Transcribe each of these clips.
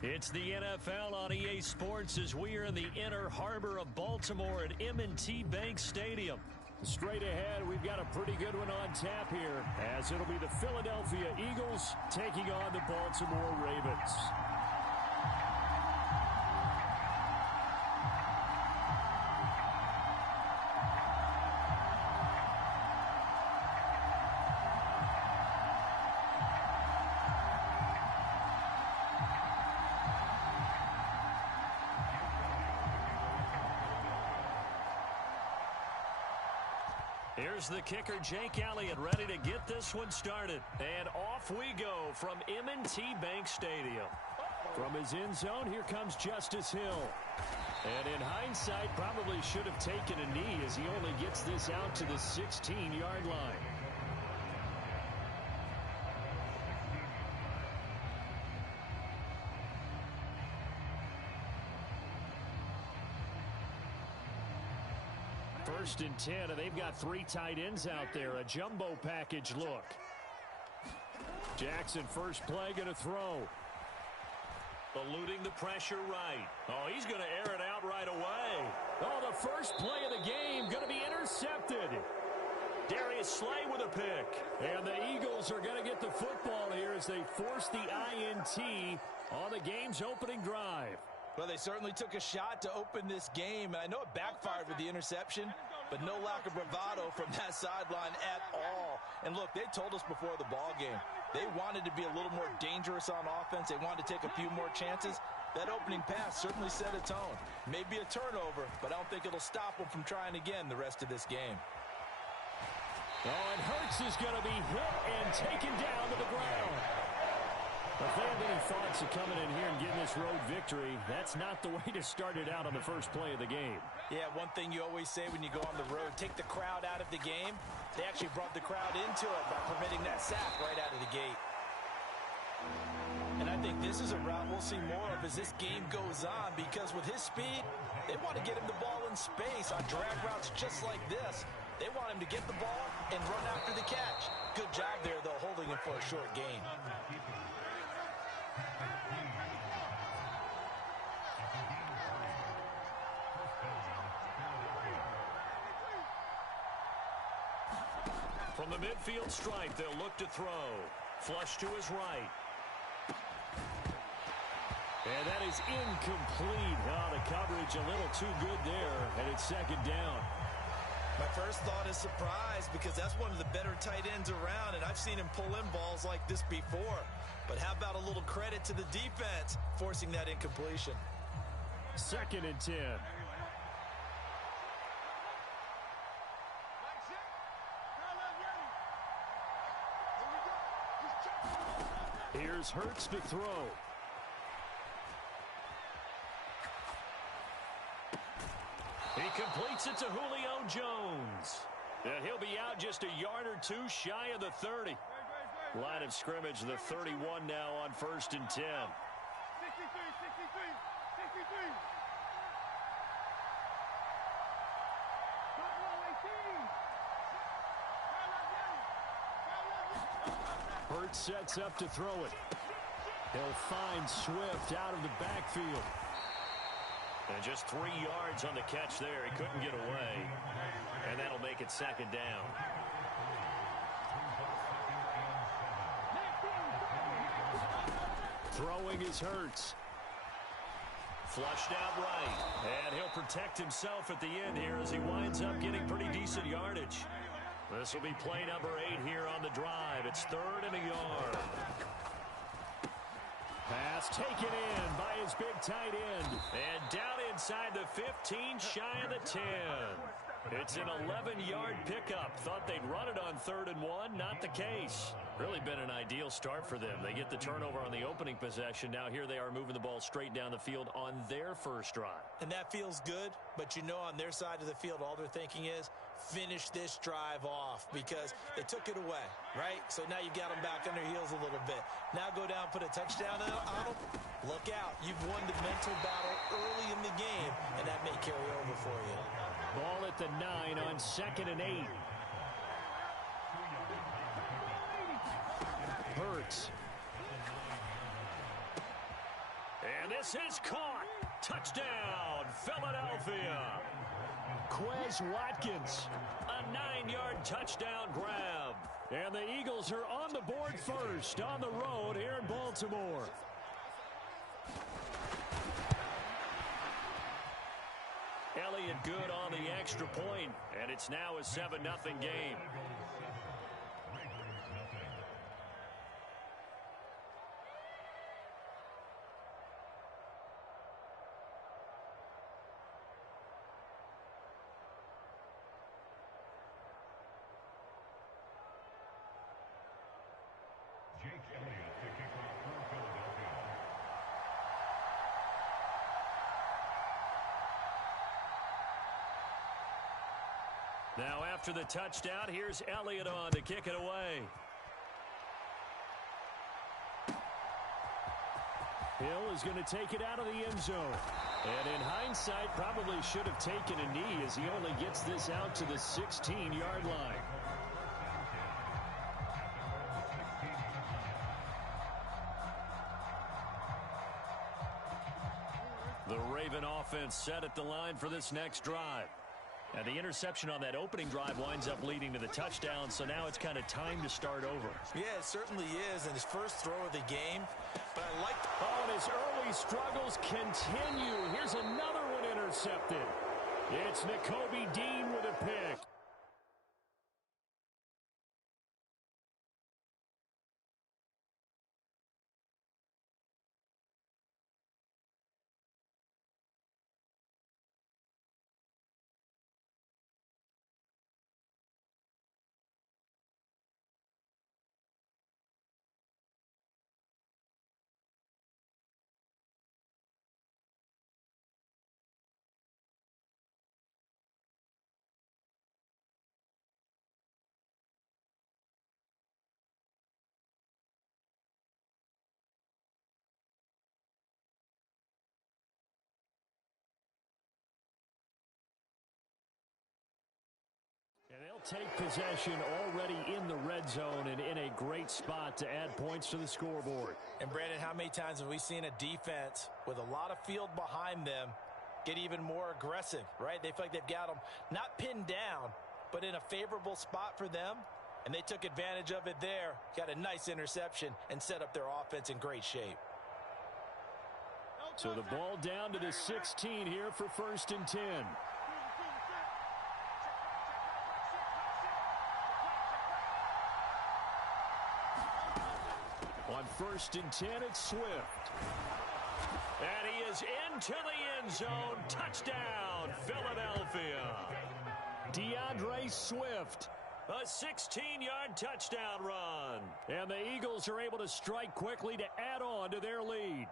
It's the NFL on EA Sports as we are in the inner harbor of Baltimore at M&T Bank Stadium. Straight ahead, we've got a pretty good one on tap here, as it'll be the Philadelphia Eagles taking on the Baltimore Ravens. Here's the kicker, Jake Elliott, ready to get this one started. And off we go from M&T Bank Stadium. From his end zone, here comes Justice Hill. And in hindsight, probably should have taken a knee as he only gets this out to the 16-yard line. First and 10, and they've got three tight ends out there. A jumbo package look. Jackson, first play, going to throw. Eluding the pressure right. Oh, he's going to air it out right away. Oh, the first play of the game going to be intercepted. Darius Slay with a pick. And the Eagles are going to get the football here as they force the INT on the game's opening drive. Well, they certainly took a shot to open this game, and I know it backfired with the interception, but no lack of bravado from that sideline at all. And look, they told us before the ball game, they wanted to be a little more dangerous on offense. They wanted to take a few more chances. That opening pass certainly set a tone. Maybe a turnover, but I don't think it'll stop them from trying again the rest of this game. Oh, and Hurts is going to be hit and taken down to the ground. If they have any thoughts of coming in here and getting this road victory, that's not the way to start it out on the first play of the game. Yeah, one thing you always say when you go on the road, take the crowd out of the game. They actually brought the crowd into it by permitting that sack right out of the gate. And I think this is a route we'll see more of as this game goes on, because with his speed, they want to get him the ball in space on drag routes just like this. They want him to get the ball and run after the catch. Good job there, though, holding him for a short gain. From the midfield stripe, they'll look to throw. Flush to his right. And that is incomplete. Oh, the coverage a little too good there, and it's second down. My first thought is surprise, because that's one of the better tight ends around, and I've seen him pull in balls like this before. But how about a little credit to the defense forcing that incompletion? Second and 10. Here's Hurts to throw. He completes it to Julio Jones. And he'll be out just a yard or two shy of the 30. Line of scrimmage, the 31 now on first and 10. 63. Hurts sets up to throw it. He'll find Swift out of the backfield. And just 3 yards on the catch there. He couldn't get away. And that'll make it second down. Throwing is Hurts. Flushed out right. And he'll protect himself at the end here as he winds up getting pretty decent yardage. This will be play number 8 here on the drive. It's 3rd and a yard. Pass taken in by his big tight end. And down inside the 15, shy of the 10. It's an 11-yard pickup. Thought they'd run it on 3rd and 1. Not the case. Really been an ideal start for them. They get the turnover on the opening possession. Now here they are moving the ball straight down the field on their first drive. And that feels good, but you know on their side of the field all they're thinking is finish this drive off because they took it away, right? So now you got them back on their heels a little bit. Now go down, put a touchdown on them. Look out. You've won the mental battle early in the game, and that may carry over for you. Ball at the 9 on 2nd and 8. Hurts. And this is caught. Touchdown, Philadelphia. Quez Watkins. A 9-yard touchdown grab. And the Eagles are on the board first on the road here in Baltimore. Elliott good on the extra point, and it's now a 7-0 game. Now after the touchdown, here's Elliott on to kick it away. Hill is going to take it out of the end zone. And in hindsight, probably should have taken a knee as he only gets this out to the 16-yard line. The Raven offense set at the line for this next drive. And the interception on that opening drive winds up leading to the touchdown, so now it's kind of time to start over. Yeah, it certainly is, and his first throw of the game. But I like the... Oh, and his early struggles continue. Here's another one intercepted. It's Nakobe Dean with a pick. And they'll take possession already in the red zone and in a great spot to add points to the scoreboard. And Brandon, how many times have we seen a defense with a lot of field behind them get even more aggressive, right? They feel like they've got them not pinned down, but in a favorable spot for them. And they took advantage of it there, got a nice interception, and set up their offense in great shape. So the ball down to the 16 here for 1st and 10. On 1st and 10, it's Swift. And he is into the end zone. Touchdown, Philadelphia. DeAndre Swift. A 16-yard touchdown run. And the Eagles are able to strike quickly to add on to their lead.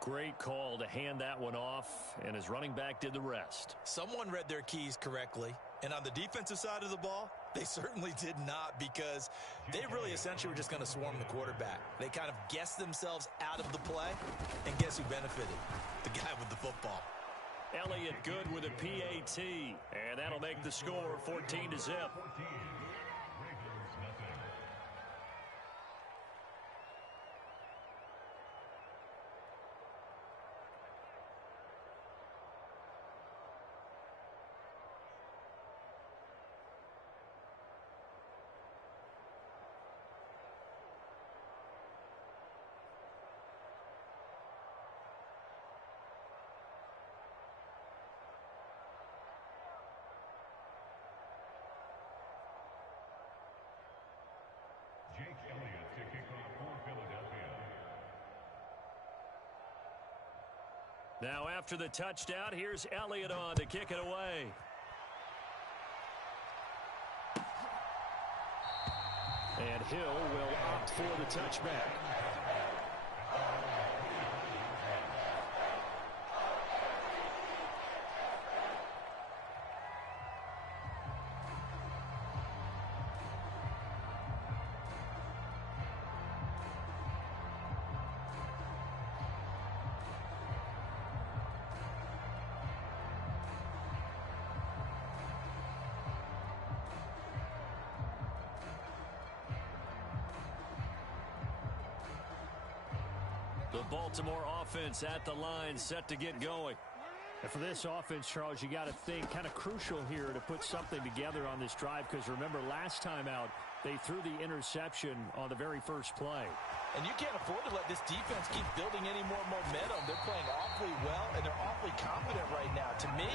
Great call to hand that one off, and his running back did the rest. Someone read their keys correctly, and on the defensive side of the ball, they certainly did not, because they really essentially were just going to swarm the quarterback. They kind of guessed themselves out of the play, and guess who benefited? The guy with the football. Elliott good with a PAT, and that'll make the score 14-0. Now after the touchdown, here's Elliott on to kick it away. And Hill will opt for the touchback. The Baltimore offense at the line, set to get going. And for this offense, Charles, you got to think kind of crucial here to put something together on this drive, because remember last time out they threw the interception on the very first play. And you can't afford to let this defense keep building any more momentum. They're playing awfully well, and they're awfully confident right now. To me,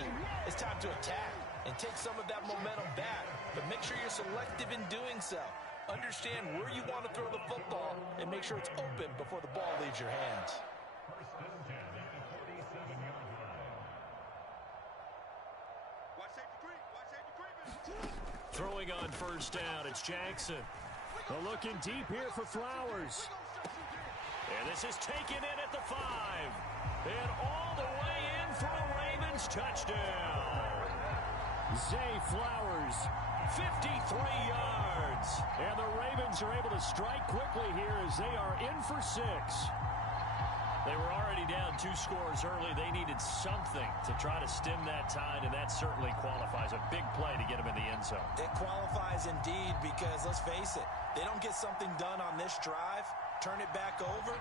it's time to attack and take some of that momentum back. But make sure you're selective in doing so. Understand where you want to throw the football and make sure it's open before the ball leaves your hands. Throwing on first down, it's Jackson. Well, looking deep here for Flowers. And this is taken in at the 5. And all the way in for a Ravens touchdown. Zay Flowers, 53 yards. And the Ravens are able to strike quickly here as they are in for 6. They were already down 2 scores early. They needed something to try to stem that tide, and that certainly qualifies. A big play to get them in the end zone. It qualifies indeed, because let's face it, they don't get something done on this drive, turn it back over,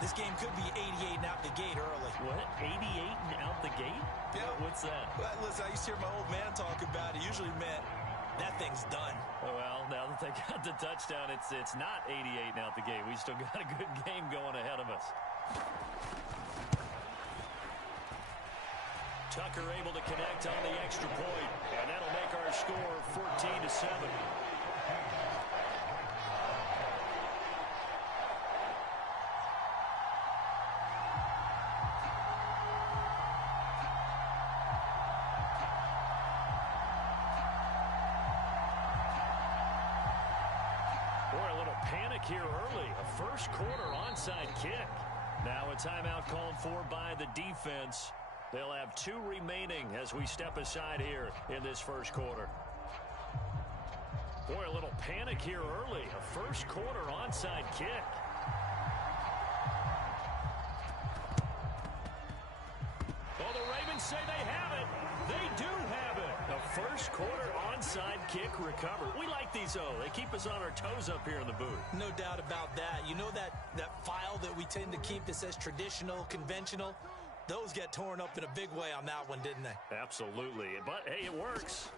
this game could be 88 and out the gate early. What? 88 and out the gate? Yeah. What's that? Well, listen, I used to hear my old man talk about it. Usually meant that thing's done. Well, now that they got the touchdown, it's not 88 and out the gate. We still got a good game going ahead of us. Tucker able to connect on the extra point, and that'll make our score 14-7. Boy, a little panic here early. A first quarter onside kick. Now a timeout called for by the defense. They'll have 2 remaining as we step aside here in this first quarter. Boy, a little panic here early. A first quarter onside kick. Well, the Ravens say they have it. They do have it. A first quarter onside kick recovered. We like these, though. They keep us on our toes up here in the booth. No doubt about that. You know that file that we tend to keep that says traditional, conventional? Those get torn up in a big way on that one, didn't they? Absolutely. But, hey, it works.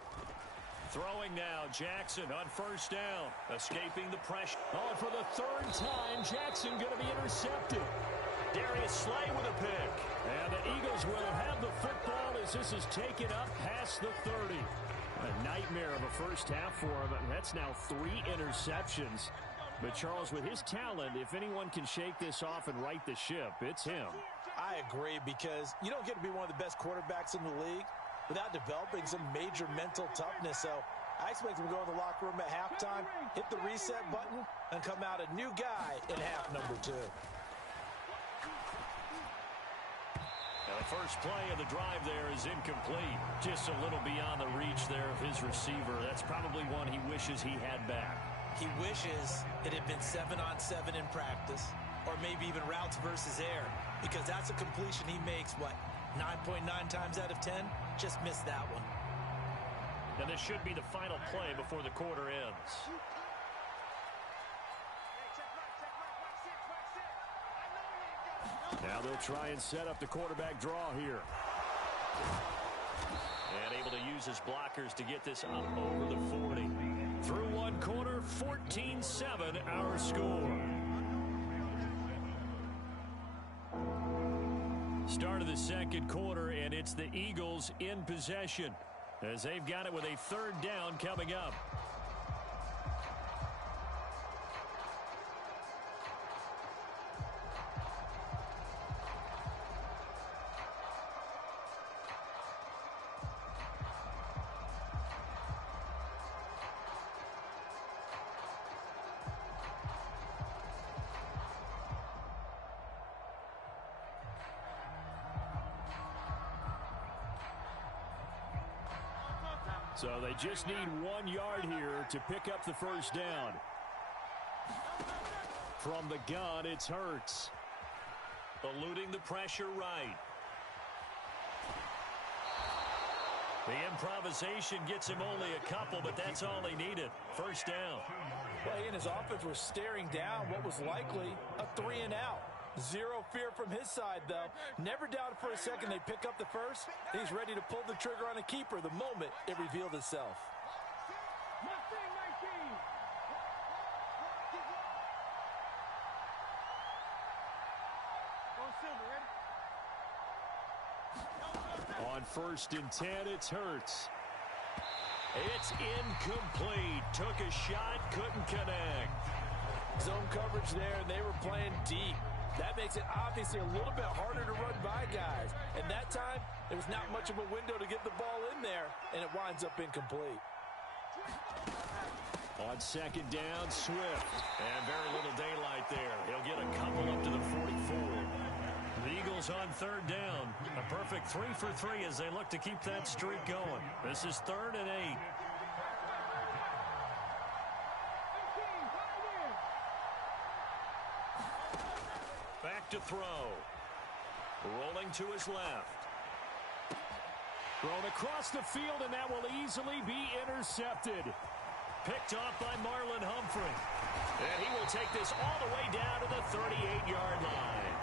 Throwing now, Jackson on first down. Escaping the pressure. Oh, and for the 3rd time, Jackson going to be intercepted. Darius Slay with a pick. And the Eagles will have the football as this is taken up past the 30. A nightmare of a first half for him. That's now 3 interceptions. But, Charles, with his talent, if anyone can shake this off and right the ship, it's him. I agree, because you don't get to be one of the best quarterbacks in the league without developing some major mental toughness. So I expect him to go in the locker room at halftime, hit the reset button, and come out a new guy in half number 2. Now the first play of the drive there is incomplete. Just a little beyond the reach there of his receiver. That's probably one he wishes he had back. He wishes it had been 7-on-7 in practice, or maybe even routes versus air, because that's a completion he makes, 9.9 times out of 10? Just missed that one. And this should be the final play before the quarter ends. Now they'll try and set up the quarterback draw here. And able to use his blockers to get this up over the 40. Through one quarter, 14-7 our score. Start of the second quarter, and it's the Eagles in possession as they've got it with a 3rd down coming up. So they just need 1 yard here to pick up the first down. From the gun, it's Hurts. Eluding the pressure right. The improvisation gets him only a couple, but that's all he needed. First down. Well, he and his offense were staring down what was likely a 3-and-out. Zero fear from his side, though. Never doubted for a second they'd pick up the first. He's ready to pull the trigger on a keeper the moment it revealed itself. On 1st and 10, it's Hurts. It's incomplete. Took a shot, couldn't connect. Zone coverage there, and they were playing deep. That makes it obviously a little bit harder to run by guys. And that time, there was not much of a window to get the ball in there, and it winds up incomplete. On 2nd down, Swift. And very little daylight there. He'll get a couple up to the 44. The Eagles on 3rd down. A perfect 3 for 3 as they look to keep that streak going. This is 3rd and 8. Back to throw. Rolling to his left. Thrown across the field, and that will easily be intercepted. Picked off by Marlon Humphrey. And he will take this all the way down to the 38-yard line.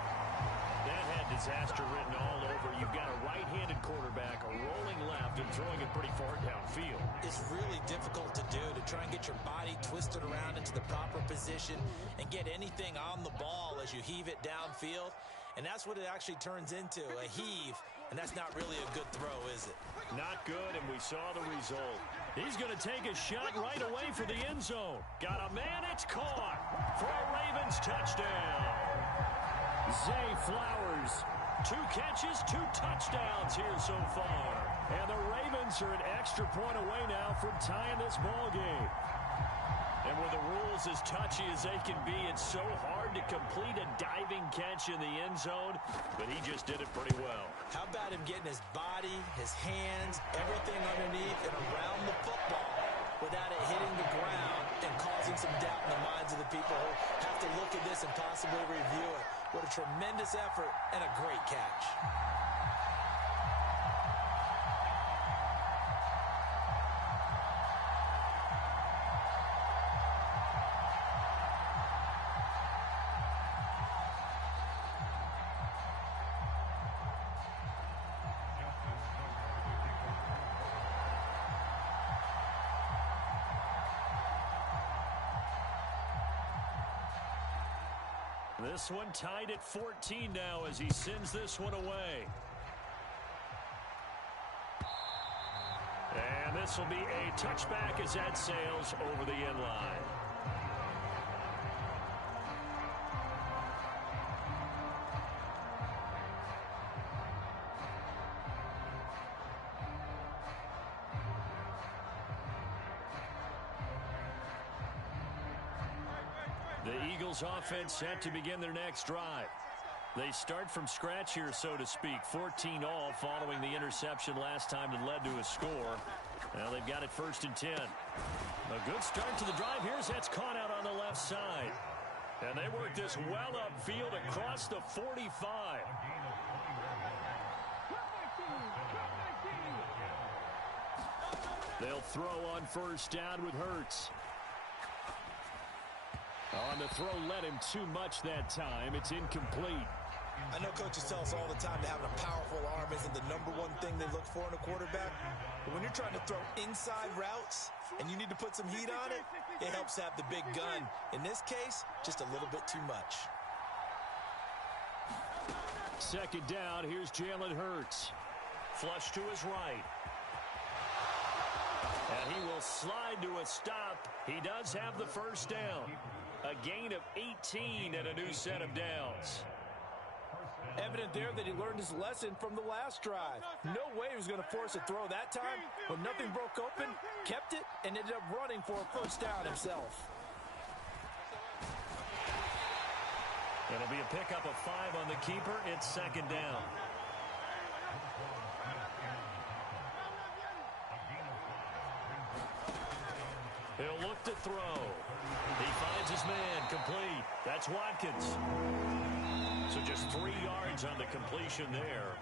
That had disaster written all over. You've got a right-handed quarterback rolling left and throwing it pretty far downfield. It's really difficult to do, to try and get your body twisted around into the proper position and get anything on the ball as you heave it downfield. And that's what it actually turns into, a heave. And that's not really a good throw, is it? Not good, and we saw the result. He's going to take a shot right away for the end zone. Got a man, it's caught for a Ravens touchdown. Zay Flowers. 2 catches, 2 touchdowns here so far. And the Ravens are an extra point away now from tying this ball game. And with the rules as touchy as they can be, it's so hard to complete a diving catch in the end zone, but he just did it pretty well. How about him getting his body, his hands, everything underneath and around the football without it hitting the ground and causing some doubt in the minds of the people who have to look at this and possibly review it. What a tremendous effort and a great catch. This one tied at 14 now as he sends this one away. And this will be a touchback as that sails over the end line. The Eagles offense set to begin their next drive. They start from scratch here, so to speak. 14 all following the interception last time that led to a score. Now they've got it 1st and 10. A good start to the drive. Here's that's caught out on the left side. And they work this well upfield across the 45. They'll throw on 1st down with Hurts. On the throw, led him too much that time. It's incomplete. I know coaches tell us all the time that having a powerful arm isn't the #1 thing they look for in a quarterback. But when you're trying to throw inside routes and you need to put some heat on it, it helps have the big gun. In this case, just a little bit too much. 2nd down, here's Jalen Hurts. Flush to his right. And he will slide to a stop. He does have the 1st down. A gain of 18 and a new set of downs. Evident there that he learned his lesson from the last drive. No way he was going to force a throw that time. When nothing broke open, kept it, and ended up running for a 1st down himself. It'll be a pickup of 5 on the keeper. It's 2nd down. He'll look to throw. He finds his man, complete. That's Watkins. So just 3 yards on the completion there.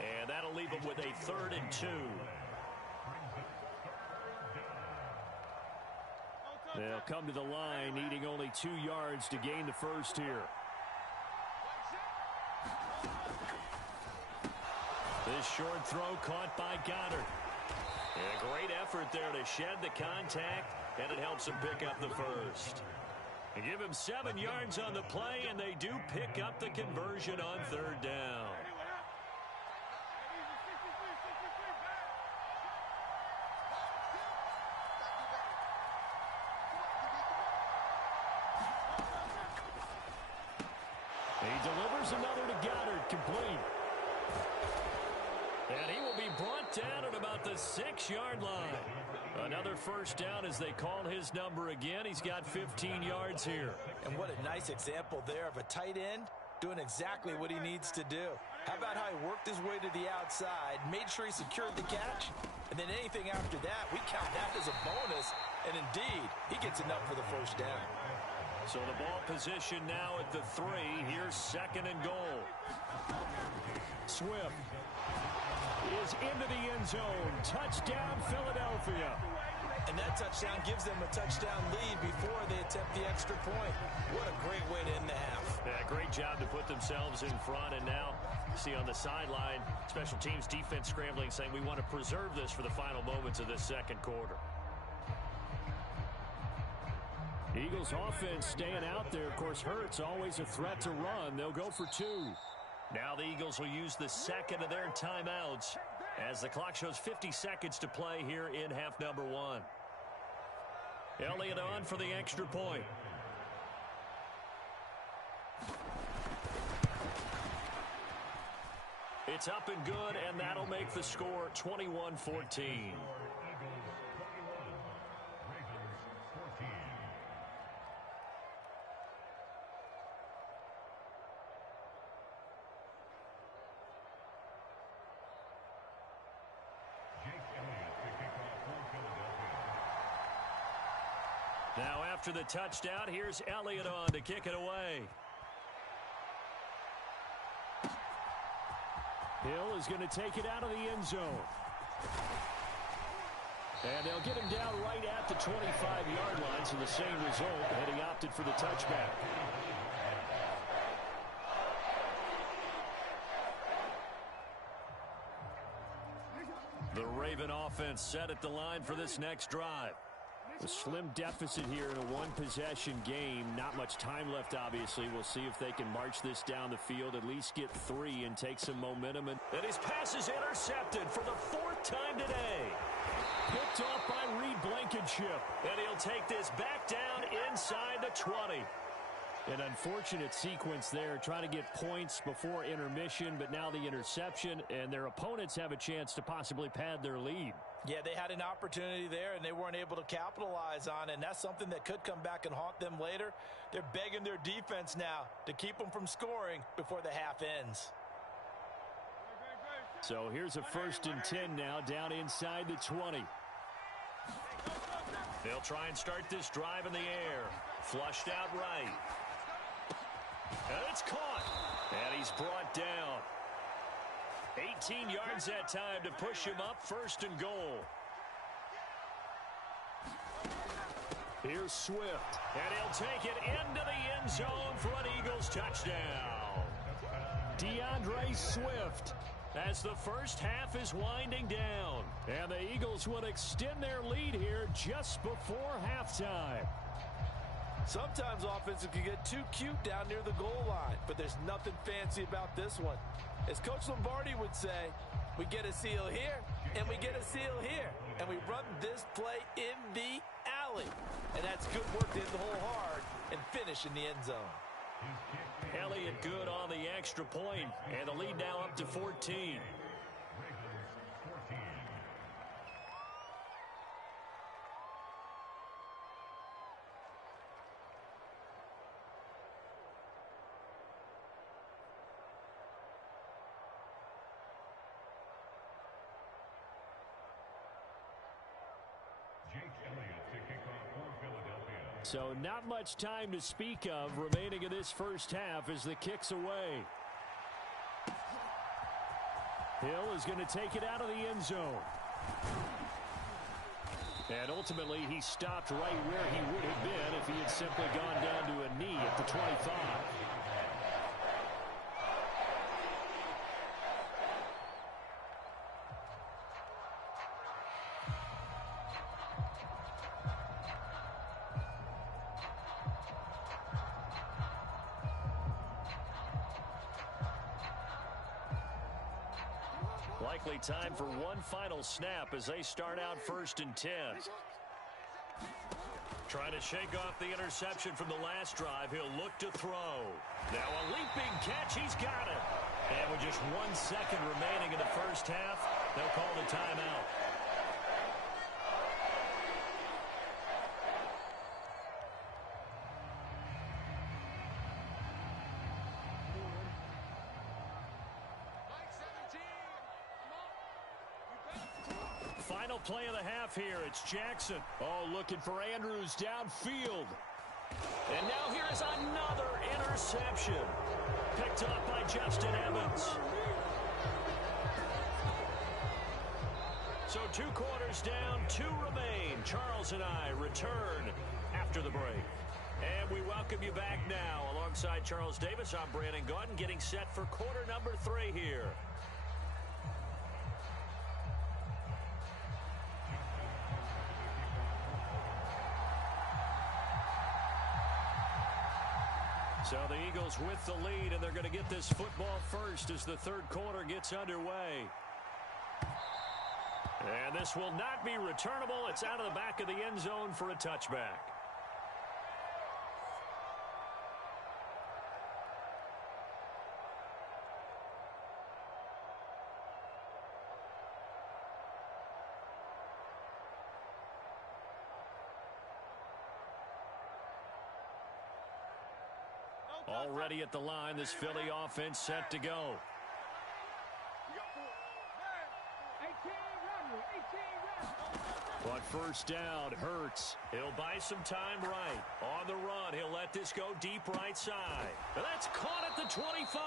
And that'll leave him with a 3rd and 2. They'll come to the line, needing only 2 yards to gain the 1st here. This short throw caught by Goddard. And a great effort there to shed the contact, and it helps him pick up the first. They give him 7 yards on the play, and they do pick up the conversion on third down. He delivers another to Goddard, complete. And he will be brought down at about the 6-yard line. Another first down as they call his number again. He's got 15 yards here. And what a nice example there of a tight end doing exactly what he needs to do. How about how he worked his way to the outside, made sure he secured the catch, and then anything after that, we count that as a bonus. And indeed, he gets enough for the first down. So the ball position now at the 3. Here's 2nd and goal. Swift is into the end zone. Touchdown, Philadelphia. And that touchdown gives them a touchdown lead before they attempt the extra point. What a great way to end the half. Yeah, great job to put themselves in front. And now, you see on the sideline, special teams defense scrambling, saying we want to preserve this for the final moments of this second quarter. Eagles offense staying out there. Of course, Hurts always a threat to run. They'll go for 2. Now the Eagles will use the second of their timeouts as the clock shows 50 seconds to play here in half number 1. Elliott on for the extra point. It's up and good, and that'll make the score 21-14. Now after the touchdown, here's Elliott on to kick it away. Hill is going to take it out of the end zone. And they'll get him down right at the 25-yard line, so the same result, and he opted for the touchback. The Raven offense set at the line for this next drive. A slim deficit here in a one-possession game. Not much time left, obviously. We'll see if they can march this down the field, at least get 3 and take some momentum. And his pass is intercepted for the 4th time today. Picked off by Reed Blankenship. And he'll take this back down inside the 20. An unfortunate sequence there, trying to get points before intermission, but now the interception, and their opponents have a chance to possibly pad their lead. Yeah, they had an opportunity there, and they weren't able to capitalize on it, and that's something that could come back and haunt them later. They're begging their defense now to keep them from scoring before the half ends. So here's a 1st and 10 now, down inside the 20. They'll try and start this drive in the air. Flushed out right. And it's caught. And he's brought down. 18 yards that time to push him up, 1st and goal. Here's Swift. And he'll take it into the end zone for an Eagles touchdown. DeAndre Swift. As the first half is winding down. And the Eagles would extend their lead here just before halftime. Sometimes offenses can get too cute down near the goal line, but there's nothing fancy about this one. As Coach Lombardi would say, we get a seal here, and we get a seal here, and we run this play in the alley. And that's good work to hit the hole hard and finish in the end zone. Elliott good on the extra point, and the lead now up to 14. So not much time to speak of remaining in this first half as the kick's away. Hill is going to take it out of the end zone. And ultimately he stopped right where he would have been if he had simply gone down to a knee at the 25. likely time for one final snap as they start out 1st and 10. Trying to shake off the interception from the last drive. He'll look to throw. Now a leaping catch. He's got it. And with just 1 second remaining in the first half, they'll call the timeout. Final play of the half here. It's Jackson. Oh, looking for Andrews downfield. And now here is another interception. Picked up by Justin Evans. So 2 quarters down, 2 remain. Charles and I return after the break. And we welcome you back now. Alongside Charles Davis, I'm Brandon Gaudin, getting set for quarter number 3 here. So the Eagles with the lead, and they're going to get this football first as the 3rd quarter gets underway. And this will not be returnable. It's out of the back of the end zone for a touchback. Already at the line, this Philly offense set to go. But first down, Hurts. He'll buy some time right. On the run, he'll let this go deep right side. And that's caught at the 25.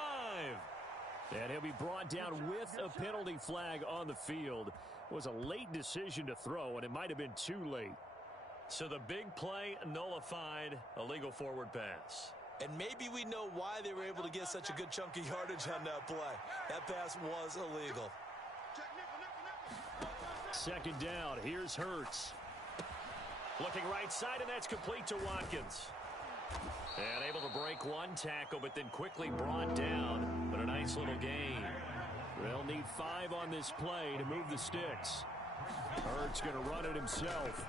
And he'll be brought down with a penalty flag on the field. It was a late decision to throw, and it might have been too late. So the big play nullified, a legal forward pass. And maybe we know why they were able to get such a good chunk of yardage on that play. That pass was illegal. Second down, here's Hurts. Looking right side, and that's complete to Watkins. And able to break one tackle, but then quickly brought down. But a nice little gain. They'll need 5 on this play to move the sticks. Hurts going to run it himself.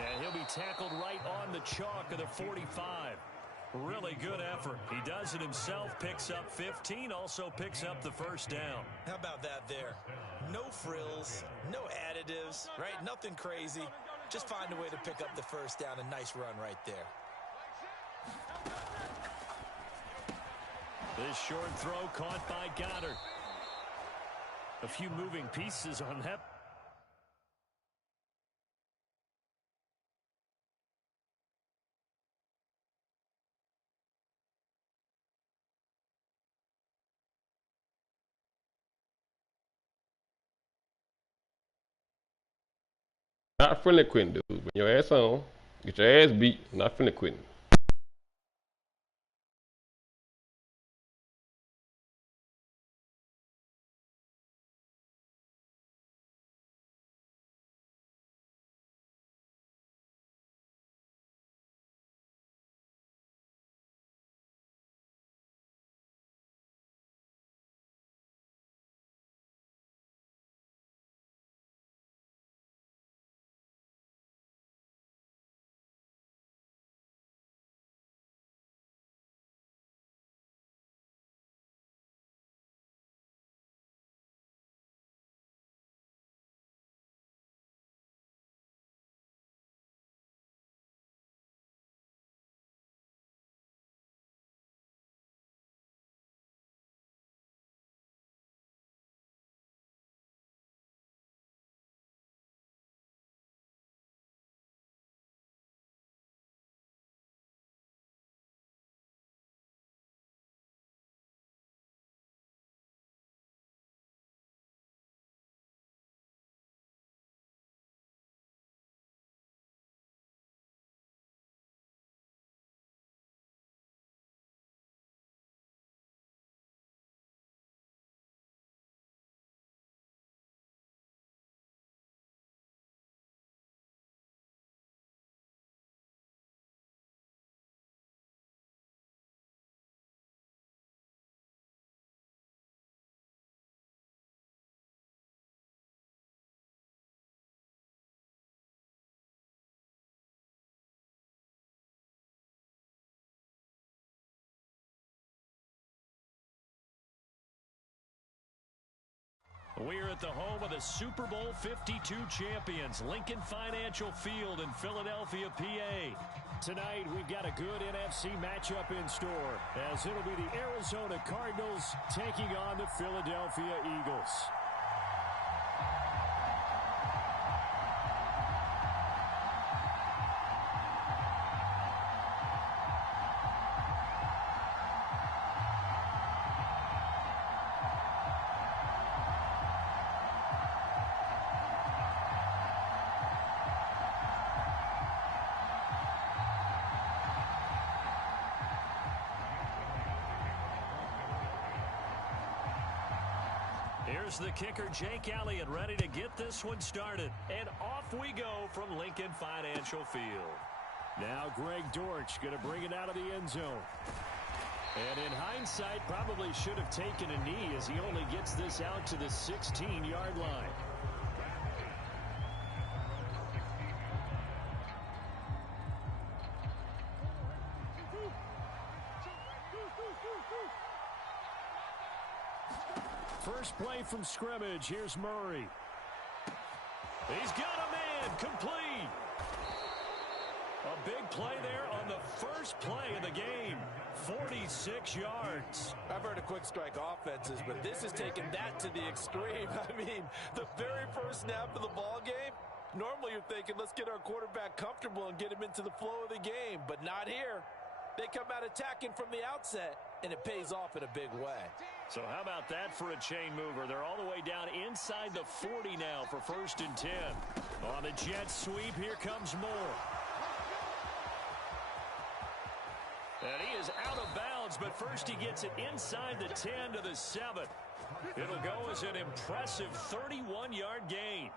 And he'll be tackled right on the chalk of the 45. Really good effort. He does it himself, picks up 15, also picks up the first down. How about that there? No frills, no additives, right? Nothing crazy. Just find a way to pick up the first down. A nice run right there. This short throw caught by Goddard. A few moving pieces on that. Not friendly quitting, dude. Bring your ass on. Get your ass beat. Not friendly quitting. We're at the home of the Super Bowl 52 champions, Lincoln Financial Field in Philadelphia, PA. Tonight, we've got a good NFC matchup in store, as it'll be the Arizona Cardinals taking on the Philadelphia Eagles. Here's the kicker, Jake Elliott, ready to get this one started. And off we go from Lincoln Financial Field. Now Greg Dortch going to bring it out of the end zone. And in hindsight, probably should have taken a knee as he only gets this out to the 16-yard line. First play from scrimmage. Here's Murray. He's got a man. Complete. A big play there on the first play of the game. 46 yards. I've heard of quick strike offenses, but this is taking that to the extreme. I mean, the very first snap of the ball game, normally you're thinking, let's get our quarterback comfortable and get him into the flow of the game, but not here. They come out attacking from the outset, and it pays off in a big way. So how about that for a chain mover? They're all the way down inside the 40 now for 1st and 10. On the jet sweep, here comes Moore. And he is out of bounds, but first he gets it inside the 10 to the 7. It'll go as an impressive 31-yard gain.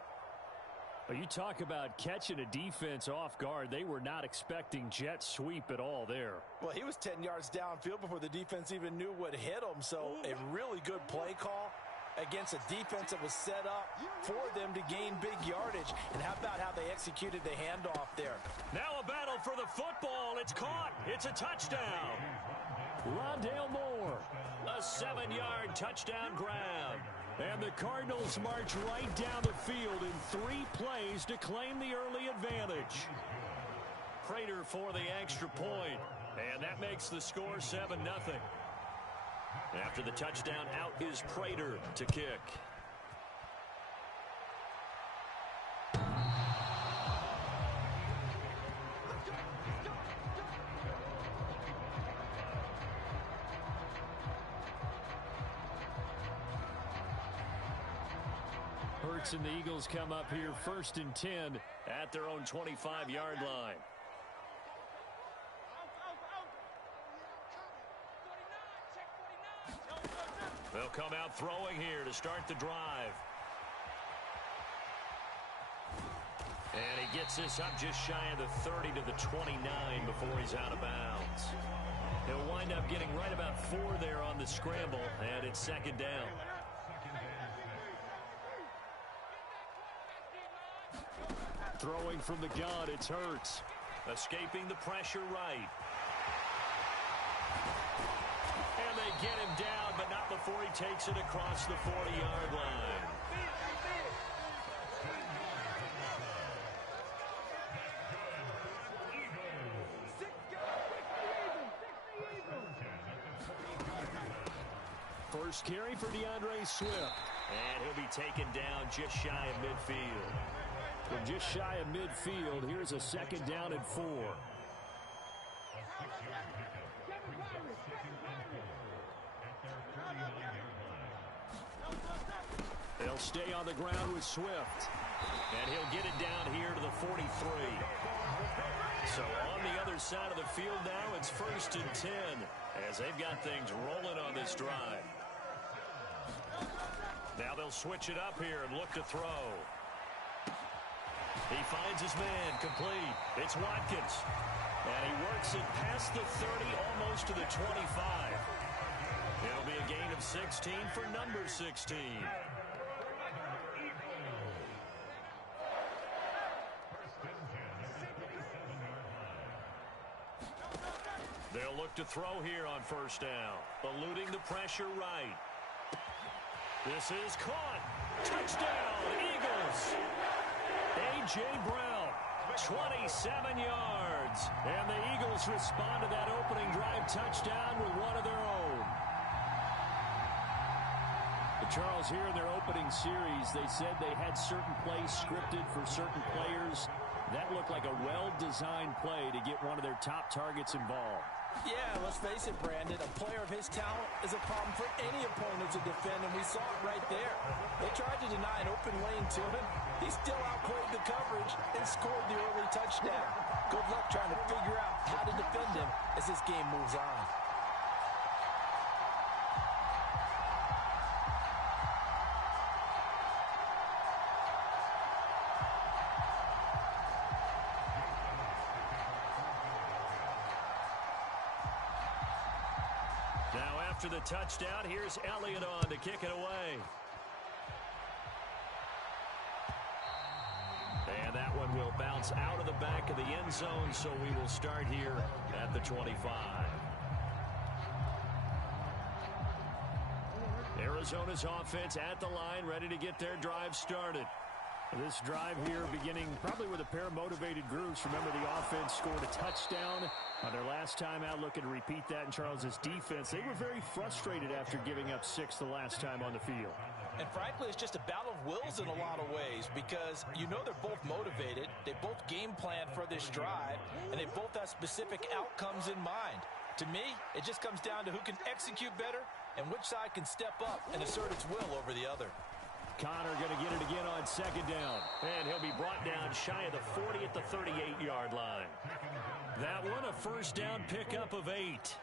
Well, you talk about catching a defense off guard. They were not expecting jet sweep at all there. Well, he was 10 yards downfield before the defense even knew what hit him. So a really good play call against a defense that was set up for them to gain big yardage. And how about how they executed the handoff there? Now a battle for the football. It's caught. It's a touchdown. Rondale Moore. A 7-yard touchdown grab. And the Cardinals march right down the field in 3 plays to claim the early advantage. Prater for the extra point. And that makes the score 7-0. After the touchdown, out is Prater to kick. Hurts and the Eagles come up here 1st and 10 at their own 25-yard line. They'll come out throwing here to start the drive. And he gets this up just shy of the 30 to the 29 before he's out of bounds. He'll wind up getting right about 4 there on the scramble, and it's 2nd down. Throwing from the gun, it's Hurts. Escaping the pressure right. And they get him down, but not before he takes it across the 40-yard line. First carry for DeAndre Swift. And he'll be taken down just shy of midfield. From just shy of midfield, here's a 2nd down and 4. They'll stay on the ground with Swift. And he'll get it down here to the 43. So on the other side of the field now, it's 1st and 10 as they've got things rolling on this drive. Now they'll switch it up here and look to throw. He finds his man, complete. It's Watkins. And he works it past the 30, almost to the 25. It'll be a gain of 16 for number 16. They'll look to throw here on 1st down. Eluding the pressure right. This is caught. Touchdown, Eagles. A.J. Brown, 27 yards. And the Eagles respond to that opening drive touchdown with one of their own. Charles, here in their opening series, they said they had certain plays scripted for certain players. That looked like a well-designed play to get one of their top targets involved. Yeah, let's face it, Brandon. A player of his talent is a problem for any opponent to defend, and we saw it right there. They tried to deny an open lane to him. He still outplayed the coverage and scored the early touchdown. Good luck trying to figure out how to defend him as this game moves on. After the touchdown, here's Elliott on to kick it away. And that one will bounce out of the back of the end zone, so we will start here at the 25. Arizona's offense at the line, ready to get their drive started. This drive here beginning probably with a pair of motivated groups. Remember, the offense scored a touchdown on their last time out. Looking to repeat that in Charles's defense. They were very frustrated after giving up 6 the last time on the field. And frankly, it's just a battle of wills in a lot of ways because you know they're both motivated. They both game plan for this drive, and they both have specific outcomes in mind. To me, it just comes down to who can execute better and which side can step up and assert its will over the other. Connor going to get it again on second down. And he'll be brought down shy of the 40 at the 38-yard line. That one a first down pickup of 8.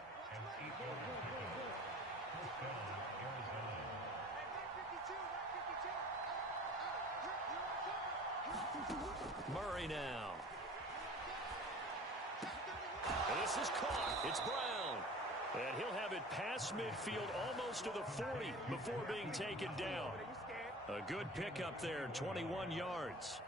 Murray now. This is caught. It's Brown. And he'll have it past midfield almost to the 40 before being taken down. A good pickup there, 21 yards.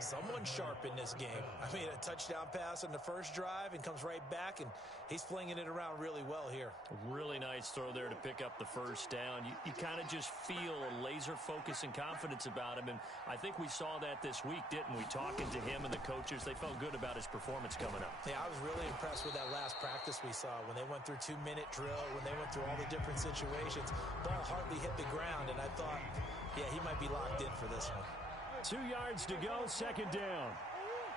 Someone sharp in this game. I mean, a touchdown pass on the first drive and comes right back, and he's flinging it around really well here. Really nice throw there to pick up the first down. You kind of just feel a laser focus and confidence about him, and I think we saw that this week, didn't we? Talking to him and the coaches, they felt good about his performance coming up. Yeah, I was really impressed with that last practice we saw when they went through 2-minute drill, when they went through all the different situations. Ball hardly hit the ground, and I thought, yeah, he might be locked in for this one. 2 yards to go, second down.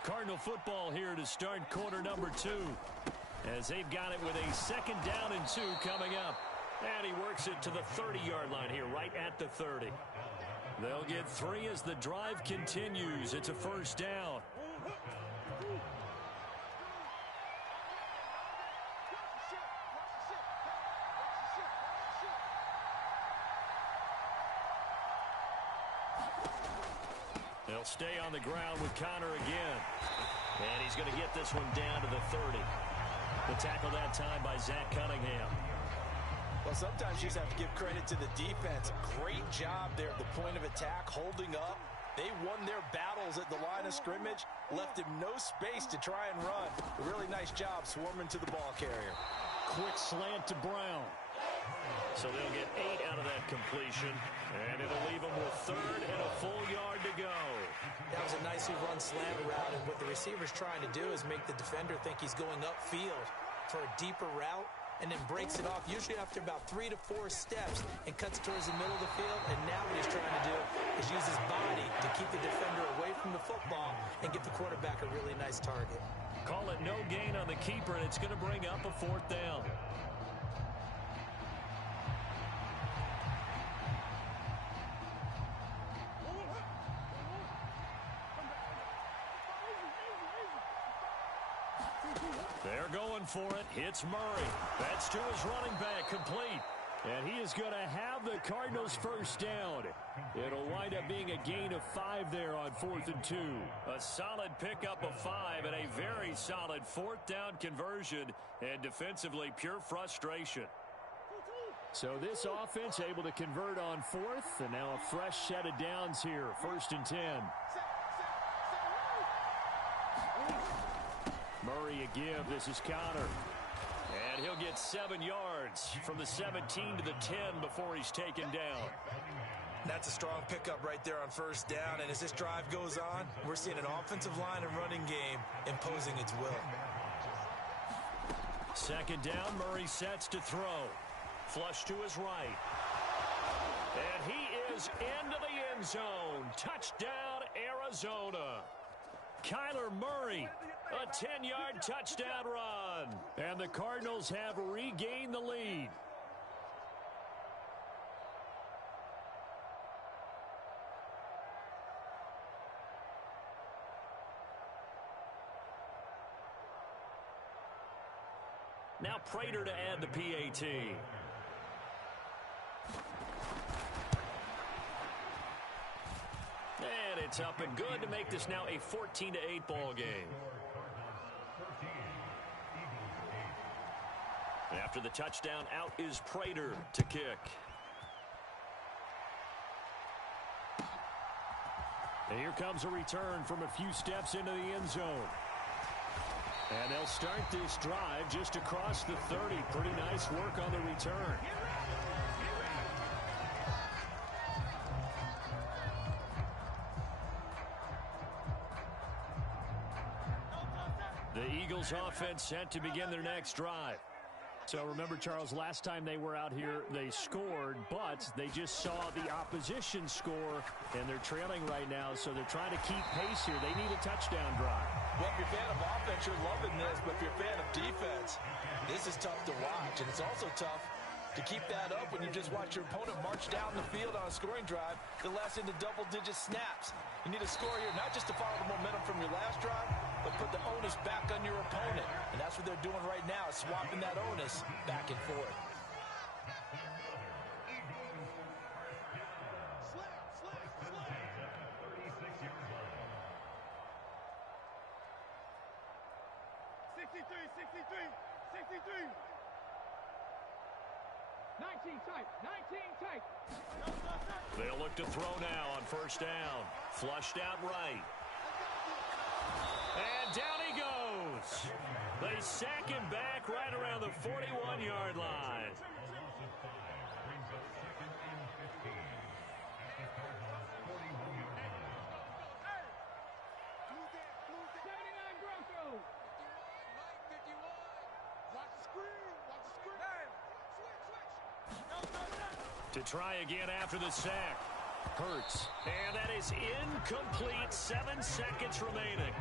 Cardinal football here to start quarter number 2. As they've got it with a second down and 2 coming up. And he works it to the 30-yard line here, right at the 30. They'll get 3 as the drive continues. It's a first down. They'll stay on the ground with Connor again. And he's going to get this one down to the 30. The tackle that time by Zach Cunningham. Well, sometimes you just have to give credit to the defense. Great job there at the point of attack, holding up. They won their battles at the line of scrimmage, left him no space to try and run. A really nice job swarming to the ball carrier. Quick slant to Brown. So they'll get 8 out of that completion, and it'll leave them with 3rd and a full yard to go. That was a nicely run slant route, and what the receiver's trying to do is make the defender think he's going upfield for a deeper route, and then breaks it off, usually after about 3 to 4 steps, and cuts towards the middle of the field. And now what he's trying to do is use his body to keep the defender away from the football and get the quarterback a really nice target. Call it no gain on the keeper, and it's going to bring up a 4th down. They're going for it. It's Murray. That's to his running back, complete. And he is going to have the Cardinals first down. It'll wind up being a gain of 5 there on 4th and 2. A solid pickup of 5 and a very solid 4th down conversion. And defensively, pure frustration. So this offense able to convert on 4th. And now a fresh set of downs here. 1st and 10. Murray a give. This is Connor. And he'll get 7 yards from the 17 to the 10 before he's taken down. That's a strong pickup right there on first down. And as this drive goes on, we're seeing an offensive line and running game imposing its will. Second down, Murray sets to throw. Flush to his right. And he is into the end zone. Touchdown, Arizona. Kyler Murray, a 10-yard touchdown run. And the Cardinals have regained the lead. Now Prater to add the PAT. And it's up and good to make this now a 14-8 ball game. After the touchdown, out is Prater to kick. And here comes a return from a few steps into the end zone. And they'll start this drive just across the 30. Pretty nice work on the return. The Eagles offense set to begin their next drive. So remember, Charles, last time they were out here, they scored, but they just saw the opposition score, and they're trailing right now, so they're trying to keep pace here. They need a touchdown drive. Well, if you're a fan of offense, you're loving this, but if you're a fan of defense, this is tough to watch, and it's also tough to keep that up when you just watch your opponent march down the field on a scoring drive that lasts into double-digit snaps. You need a score here, not just to follow the momentum from your last drive, but put the onus back on your opponent. And that's what they're doing right now, swapping that onus back and forth. They'll look to throw now on first down. Flushed out right. And down he goes. They sack him back right around the 41-yard line. To try again after the sack. Hurts. And that is incomplete. 7 seconds remaining.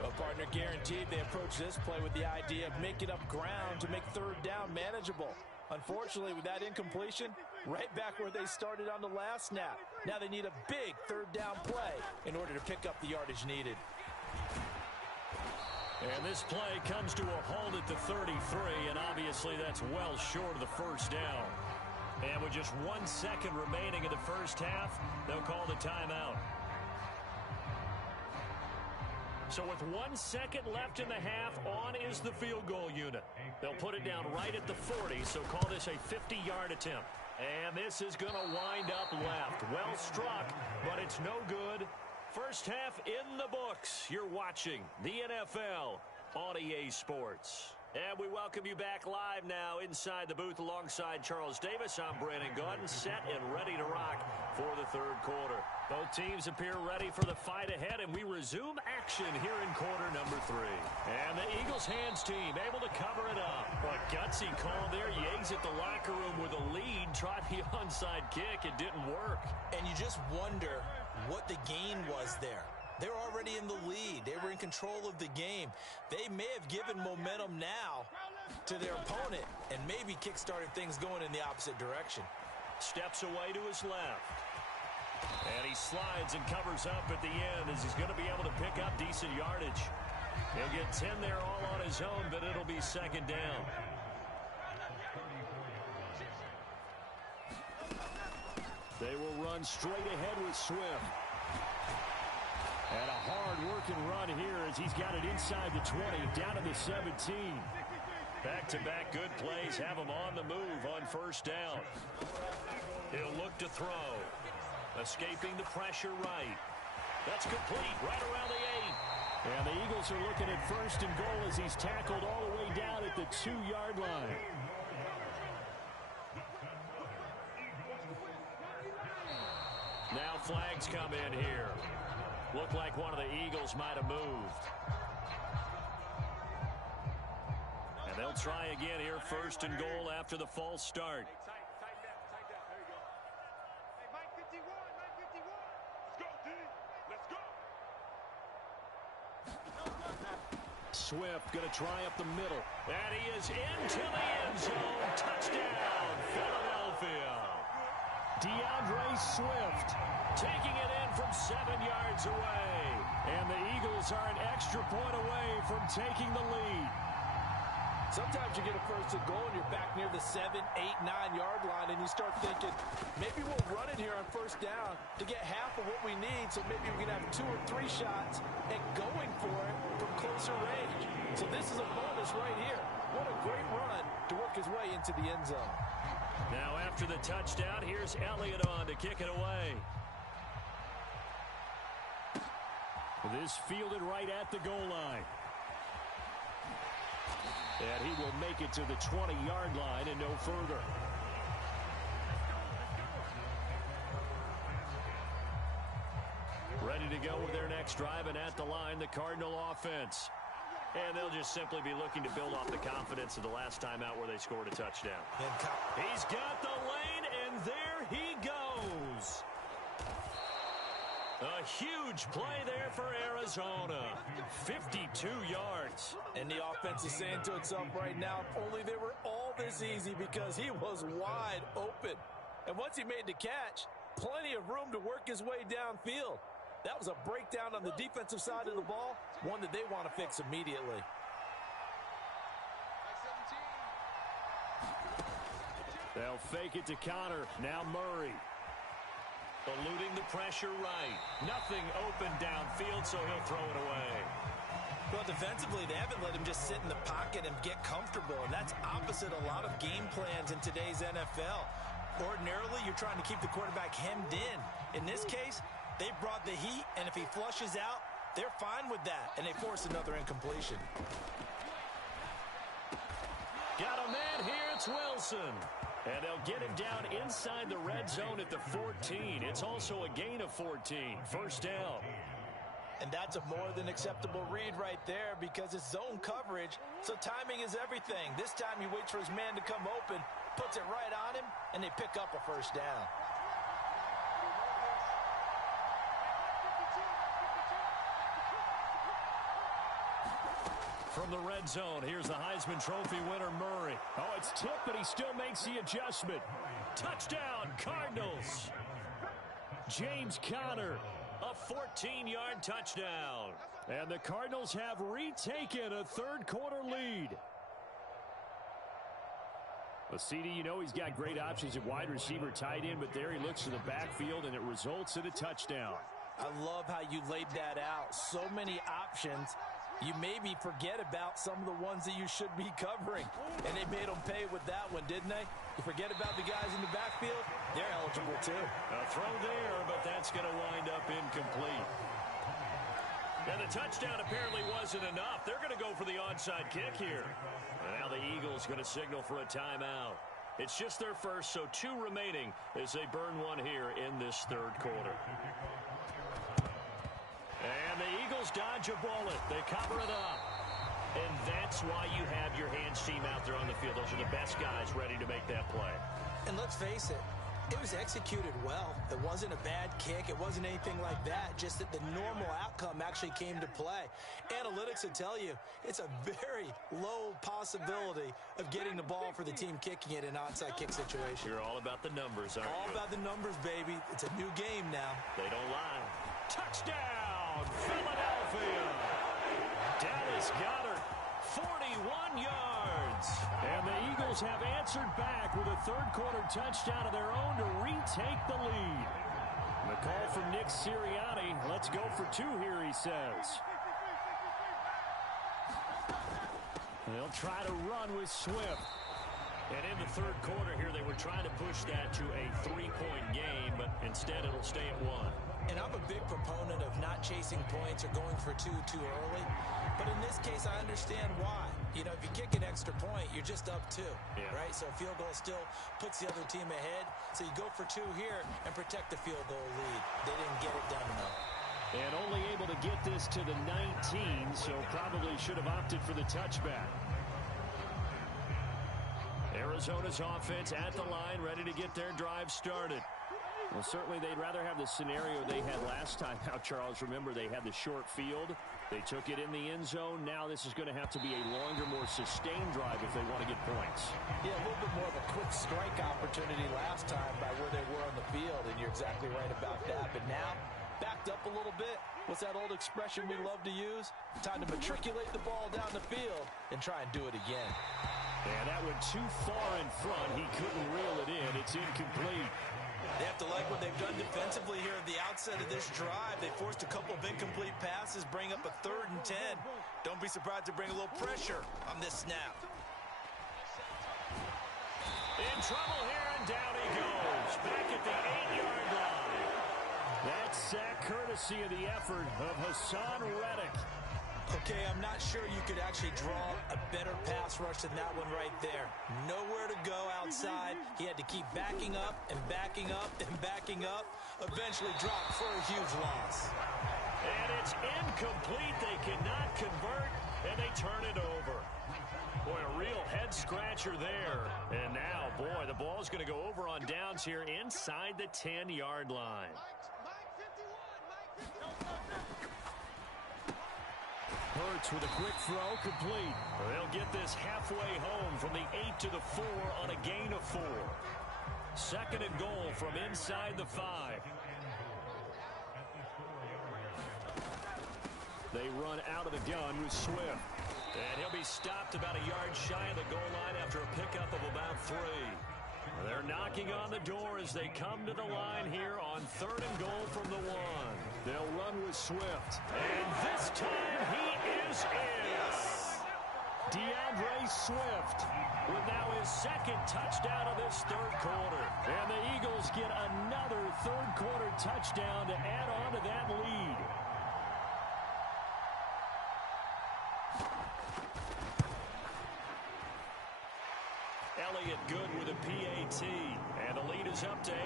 Well, partner, guaranteed they approach this play with the idea of making up ground to make third down manageable. Unfortunately, with that incompletion, right back where they started on the last snap. Now they need a big third down play in order to pick up the yardage needed. And this play comes to a halt at the 33, and obviously that's well short of the first down. And with just 1 second remaining in the first half, they'll call the timeout. So with 1 second left in the half, on is the field goal unit. They'll put it down right at the 40, so call this a 50-yard attempt. And this is going to wind up left. Well struck, but it's no good. First half in the books. You're watching the NFL on EA Sports. And we welcome you back live now inside the booth alongside Charles Davis. I'm Brandon Gunn, set and ready to rock for the third quarter. Both teams appear ready for the fight ahead, and we resume action here in quarter number 3. And the Eagles hands team able to cover it up. But gutsy call there. Yates at the locker room with a lead. Tried the onside kick. It didn't work. And you just wonder what the gain was there. They were already in the lead. They were in control of the game. They may have given momentum now to their opponent and maybe kick-started things going in the opposite direction. Steps away to his left. And he slides and covers up at the end as he's going to be able to pick up decent yardage. He'll get 10 there all on his own, but it'll be second down. They will run straight ahead with Swift. And a hard-working run here as he's got it inside the 20, down to the 17. Back-to-back good plays have him on the move on first down. He'll look to throw. Escaping the pressure right. That's complete right around the 8. And the Eagles are looking at first and goal as he's tackled all the way down at the 2-yard line. Now flags come in here. Looked like one of the Eagles might have moved. And they'll try again here, first and goal after the false start. Swift going to try up the middle. And he is into the end zone. Touchdown, Philadelphia. DeAndre Swift Taking it in from 7 yards away. And the Eagles are an extra point away from taking the lead. Sometimes you get a first and goal and you're back near the 7, 8, 9-yard line and you start thinking, maybe we'll run it here on first down to get half of what we need, so maybe we can have 2 or 3 shots and going for it from closer range. So this is a bonus right here. What a great run to work his way into the end zone. Now after the touchdown, here's Elliott on to kick it away. This fielded right at the goal line. And he will make it to the 20-yard line and no further. Ready to go with their next drive, and at the line, the Cardinal offense. And they'll just simply be looking to build off the confidence of the last time out where they scored a touchdown. He's got the lane, and there he goes. A huge play there for Arizona. 52 yards. And the offense is saying to itself right now, if only they were all this easy, because he was wide open. And once he made the catch, plenty of room to work his way downfield. That was a breakdown on the defensive side of the ball, one that they want to fix immediately. They'll fake it to Connor. Now Murray. Eluding the pressure right. Nothing open downfield, so he'll throw it away. Well, defensively, they haven't let him just sit in the pocket and get comfortable, and that's opposite a lot of game plans in today's NFL. Ordinarily, you're trying to keep the quarterback hemmed in. In this case, they brought the heat, and if he flushes out, they're fine with that, and they force another incompletion. Got a man here, it's Wilson. And they'll get him down inside the red zone at the 14. It's also a gain of 14. First down. And that's a more than acceptable read right there, because it's zone coverage, so timing is everything. This time he waits for his man to come open, puts it right on him, and they pick up a first down. From the red zone, here's the Heisman Trophy winner, Murray. Oh, it's tipped, but he still makes the adjustment. Touchdown, Cardinals. James Conner. A 14-yard touchdown. And the Cardinals have retaken a third-quarter lead. Well, CD, you know he's got great options at wide receiver, tight end, but there he looks to the backfield, and it results in a touchdown. I love how you laid that out. So many options. You maybe forget about some of the ones that you should be covering. And they made them pay with that one, didn't they? You forget about the guys in the backfield, they're eligible too. A throw there, but that's going to wind up incomplete. And the touchdown apparently wasn't enough. They're going to go for the onside kick here. And now the Eagles going to signal for a timeout. It's just their first, so 2 remaining as they burn one here in this third quarter. And the Eagles dodge a bullet. They cover it up. And that's why you have your hands team out there on the field. Those are the best guys ready to make that play. And let's face it, it was executed well. It wasn't a bad kick. It wasn't anything like that. Just that the normal outcome actually came to play. Analytics will tell you it's a very low possibility of getting the ball for the team kicking it in an onside kick situation. You're all about the numbers, aren't you? All about the numbers, baby. It's a new game now. They don't lie. Touchdown, Philadelphia. Dallas Goedert, 41 yards. And the Eagles have answered back with a third-quarter touchdown of their own to retake the lead. The call from Nick Sirianni. Let's go for 2 here, he says. They'll try to run with Swift. And in the third quarter here, they were trying to push that to a 3-point game, but instead it'll stay at 1. And I'm a big proponent of not chasing points or going for two too early. But in this case, I understand why. You know, if you kick an extra point, you're just up two, right? So a field goal still puts the other team ahead. So you go for two here and protect the field goal lead. They didn't get it done enough. And only able to get this to the 19, so probably should have opted for the touchback. Arizona's offense at the line, ready to get their drive started. Well, certainly they'd rather have the scenario they had last time out, Charles. Remember, they had the short field. They took it in the end zone. Now this is going to have to be a longer, more sustained drive if they want to get points. Yeah, a little bit more of a quick strike opportunity last time by where they were on the field, and you're exactly right about that. But now, backed up a little bit. What's that old expression we love to use? Time to matriculate the ball down the field and try and do it again. And that went too far in front. He couldn't reel it in. It's incomplete. They have to like what they've done defensively here at the outset of this drive. They forced a couple of incomplete passes, bring up a 3rd and 10. Don't be surprised to bring a little pressure on this snap. In trouble here, and down he goes. Back at the 8-yard line. That sack courtesy of the effort of Hassan Reddick. Okay, I'm not sure you could actually draw a better pass rush than that one right there. Nowhere to go outside. He had to keep backing up and backing up and backing up. Eventually dropped for a huge loss. And it's incomplete. They cannot convert, and they turn it over. Boy, a real head-scratcher there. And now, boy, the ball's going to go over on downs here inside the 10-yard line. Hurts with a quick throw, complete. They'll get this halfway home from the 8 to the 4 on a gain of 4. 2nd and goal from inside the 5. They run out of the gun with Swift. And he'll be stopped about a yard shy of the goal line after a pickup of about 3. They're knocking on the door as they come to the line here on 3rd and goal from the 1. They'll run with Swift. And this time he is in. DeAndre Swift with now his 2nd touchdown of this 3rd quarter. And the Eagles get another 3rd quarter touchdown to add on to that lead. Elliott good with a PAT, and the lead is up to 8.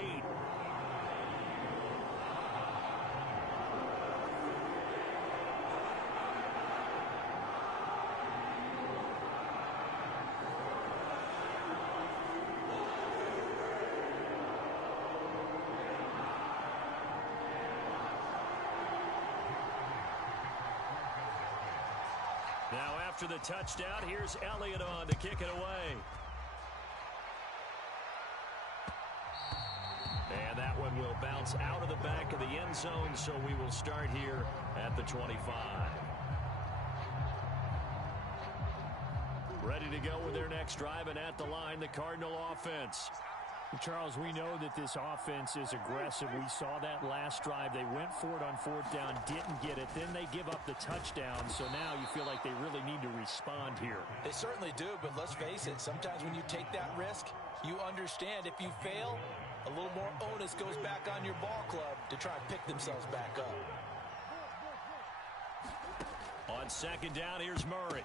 Now after the touchdown, here's Elliott on to kick it away. And that one will bounce out of the back of the end zone, so we will start here at the 25. Ready to go with their next drive, and at the line, the Cardinal offense. Charles, we know that this offense is aggressive. We saw that last drive. They went for it on 4th down, didn't get it. Then they give up the touchdown, so now you feel like they really need to respond here. They certainly do, but let's face it, sometimes when you take that risk, you understand if you fail, a little more onus goes back on your ball club to try and pick themselves back up. On 2nd down, here's Murray.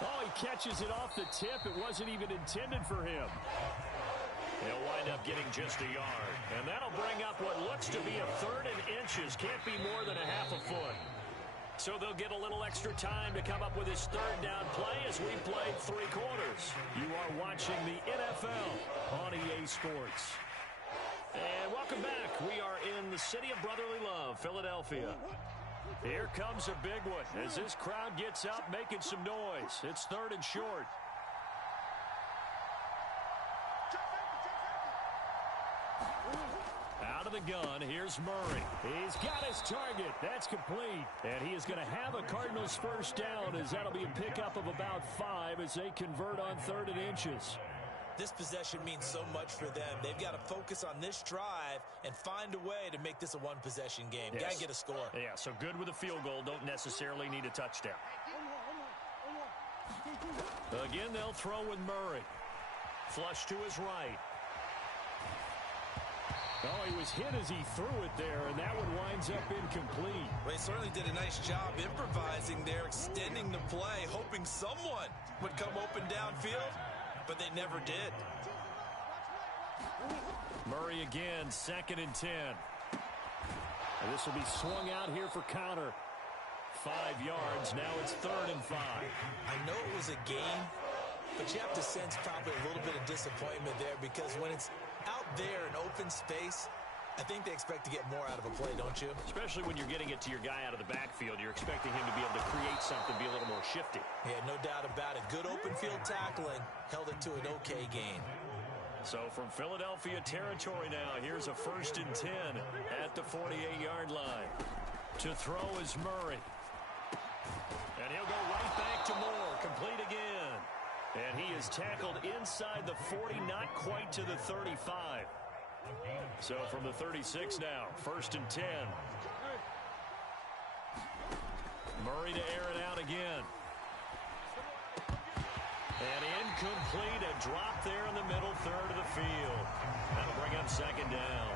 Oh, he catches it off the tip. It wasn't even intended for him. He'll wind up getting just a yard. And that'll bring up what looks to be a 3rd and inches. Can't be more than a half a foot. So they'll get a little extra time to come up with his 3rd down play as we played 3 quarters. You are watching the NFL on EA Sports. And welcome back. We are in the city of brotherly love, Philadelphia. Here comes a big one as this crowd gets up making some noise. It's 3rd and short. Out of the gun, here's Murray. He's got his target. That's complete. And he is going to have a Cardinals 1st down as that'll be a pickup of about 5 as they convert on 3rd and inches. This possession means so much for them. They've got to focus on this drive and find a way to make this a one-possession game. Yes. Got to get a score. Yeah, so good with a field goal. Don't necessarily need a touchdown. Again, they'll throw with Murray. Flush to his right. Oh, he was hit as he threw it there, and that one winds up incomplete. Well, he certainly did a nice job improvising there, extending the play, hoping someone would come open downfield, but they never did. Murray again, 2nd and 10. And this will be swung out here for counter. 5 yards, now it's 3rd and 5. I know it was a game, but you have to sense probably a little bit of disappointment there because when it's out there in open space, I think they expect to get more out of a play, don't you? Especially when you're getting it to your guy out of the backfield. You're expecting him to be able to create something, be a little more shifty. Yeah, no doubt about it. Good open field tackling, held it to an okay gain. So from Philadelphia territory now, here's a 1st and 10 at the 48-yard line. To throw is Murray. And he'll go right back to Moore, complete again. And he is tackled inside the 40, not quite to the 35. So from the 36 now, 1st and 10. Murray to air it out again. And incomplete, a drop there in the middle third of the field. That'll bring up 2nd down.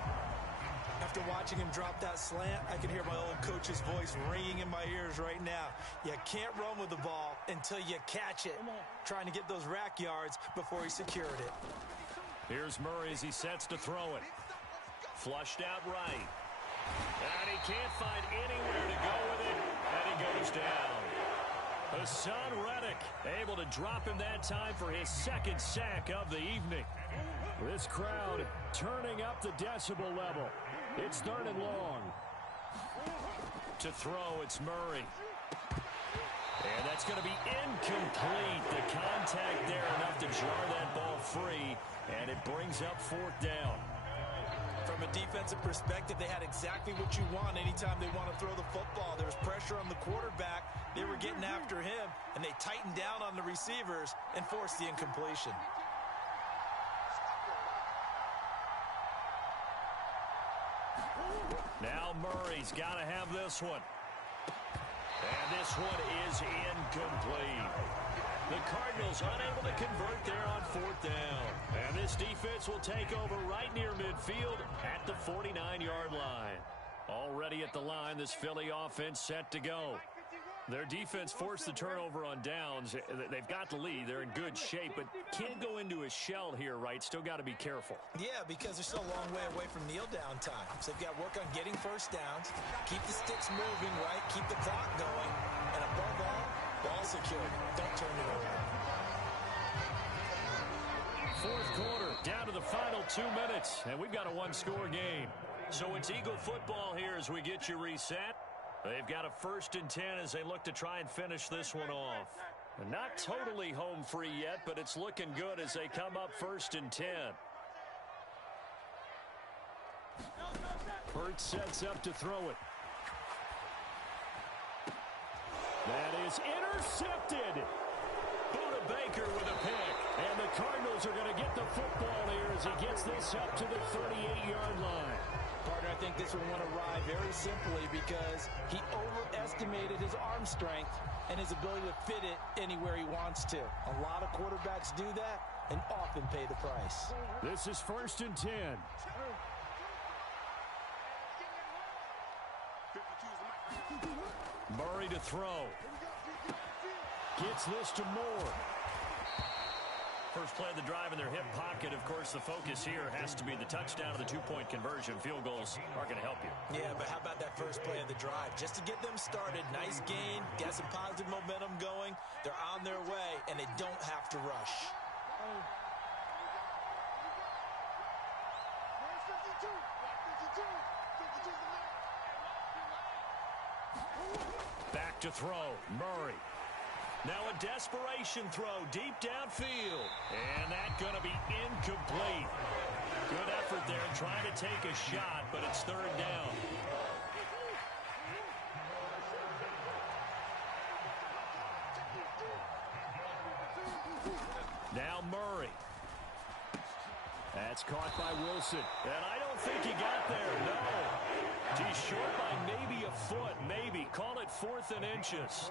After watching him drop that slant, I can hear my old coach's voice ringing in my ears right now. You can't run with the ball until you catch it. Trying to get those rack yards before he secured it. Here's Murray as he sets to throw it. Flushed out right. And he can't find anywhere to go with it. And he goes down. Hassan Reddick able to drop him that time for his 2nd sack of the evening. This crowd turning up the decibel level. It's 3rd and long. To throw, it's Murray. And that's going to be incomplete. The contact there enough to jar that ball free. And it brings up 4th down. From a defensive perspective, they had exactly what you want anytime they want to throw the football. There was pressure on the quarterback. They were getting after him, and they tightened down on the receivers and forced the incompletion. Now Murray's got to have this one. And this one is incomplete. The Cardinals unable to convert there on 4th down. And this defense will take over right near midfield at the 49-yard line. Already at the line, this Philly offense set to go. Their defense forced the turnover on downs. They've got the lead. They're in good shape, but can't go into a shell here, right? Still got to be careful. Yeah, because they're still a long way away from kneel down time. So they've got to work on getting 1st downs, keep the sticks moving, right? Keep the clock going. And above all, ball security. Don't turn it over. 4th quarter, down to the final 2 minutes, and we've got a 1-score game. So it's Eagle football here as we get you reset. They've got a 1st and 10 as they look to try and finish this one off. Not totally home free yet, but it's looking good as they come up 1st and 10. Hurts sets up to throw it. That is intercepted. Buda Baker with a pick. And the Cardinals are going to get the football here as he gets this up to the 38-yard line. Partner, I think this one went awry very simply because he overestimated his arm strength and his ability to fit it anywhere he wants to. A lot of quarterbacks do that and often pay the price. This is 1st and 10. Murray to throw. Gets this to Moore. First play of the drive in their hip pocket. Of course, the focus here has to be the touchdown of the 2-point conversion. Field goals are going to help you. Yeah, but how about that first play of the drive? Just to get them started, nice gain, got some positive momentum going. They're on their way, and they don't have to rush. Back to throw, Murray. Now a desperation throw deep downfield. And that's going to be incomplete. Good effort there trying to take a shot, but it's 3rd down. Now Murray. That's caught by Wilson. And I don't think he got there, no. He's short by maybe a foot, maybe. Call it 4th and inches.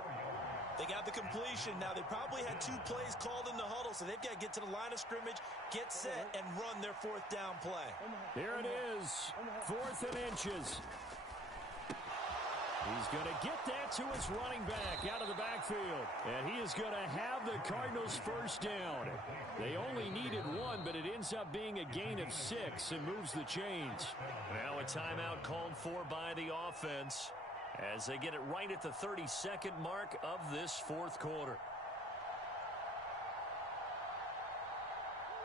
They got the completion. Now, they probably had 2 plays called in the huddle, so they've got to get to the line of scrimmage, get set, and run their 4th down play. Here it is, 4th and inches. He's going to get that to his running back out of the backfield. And he is going to have the Cardinals' 1st down. They only needed 1, but it ends up being a gain of 6 and moves the chains. Now a timeout called for by the offense as they get it right at the 32nd mark of this 4th quarter.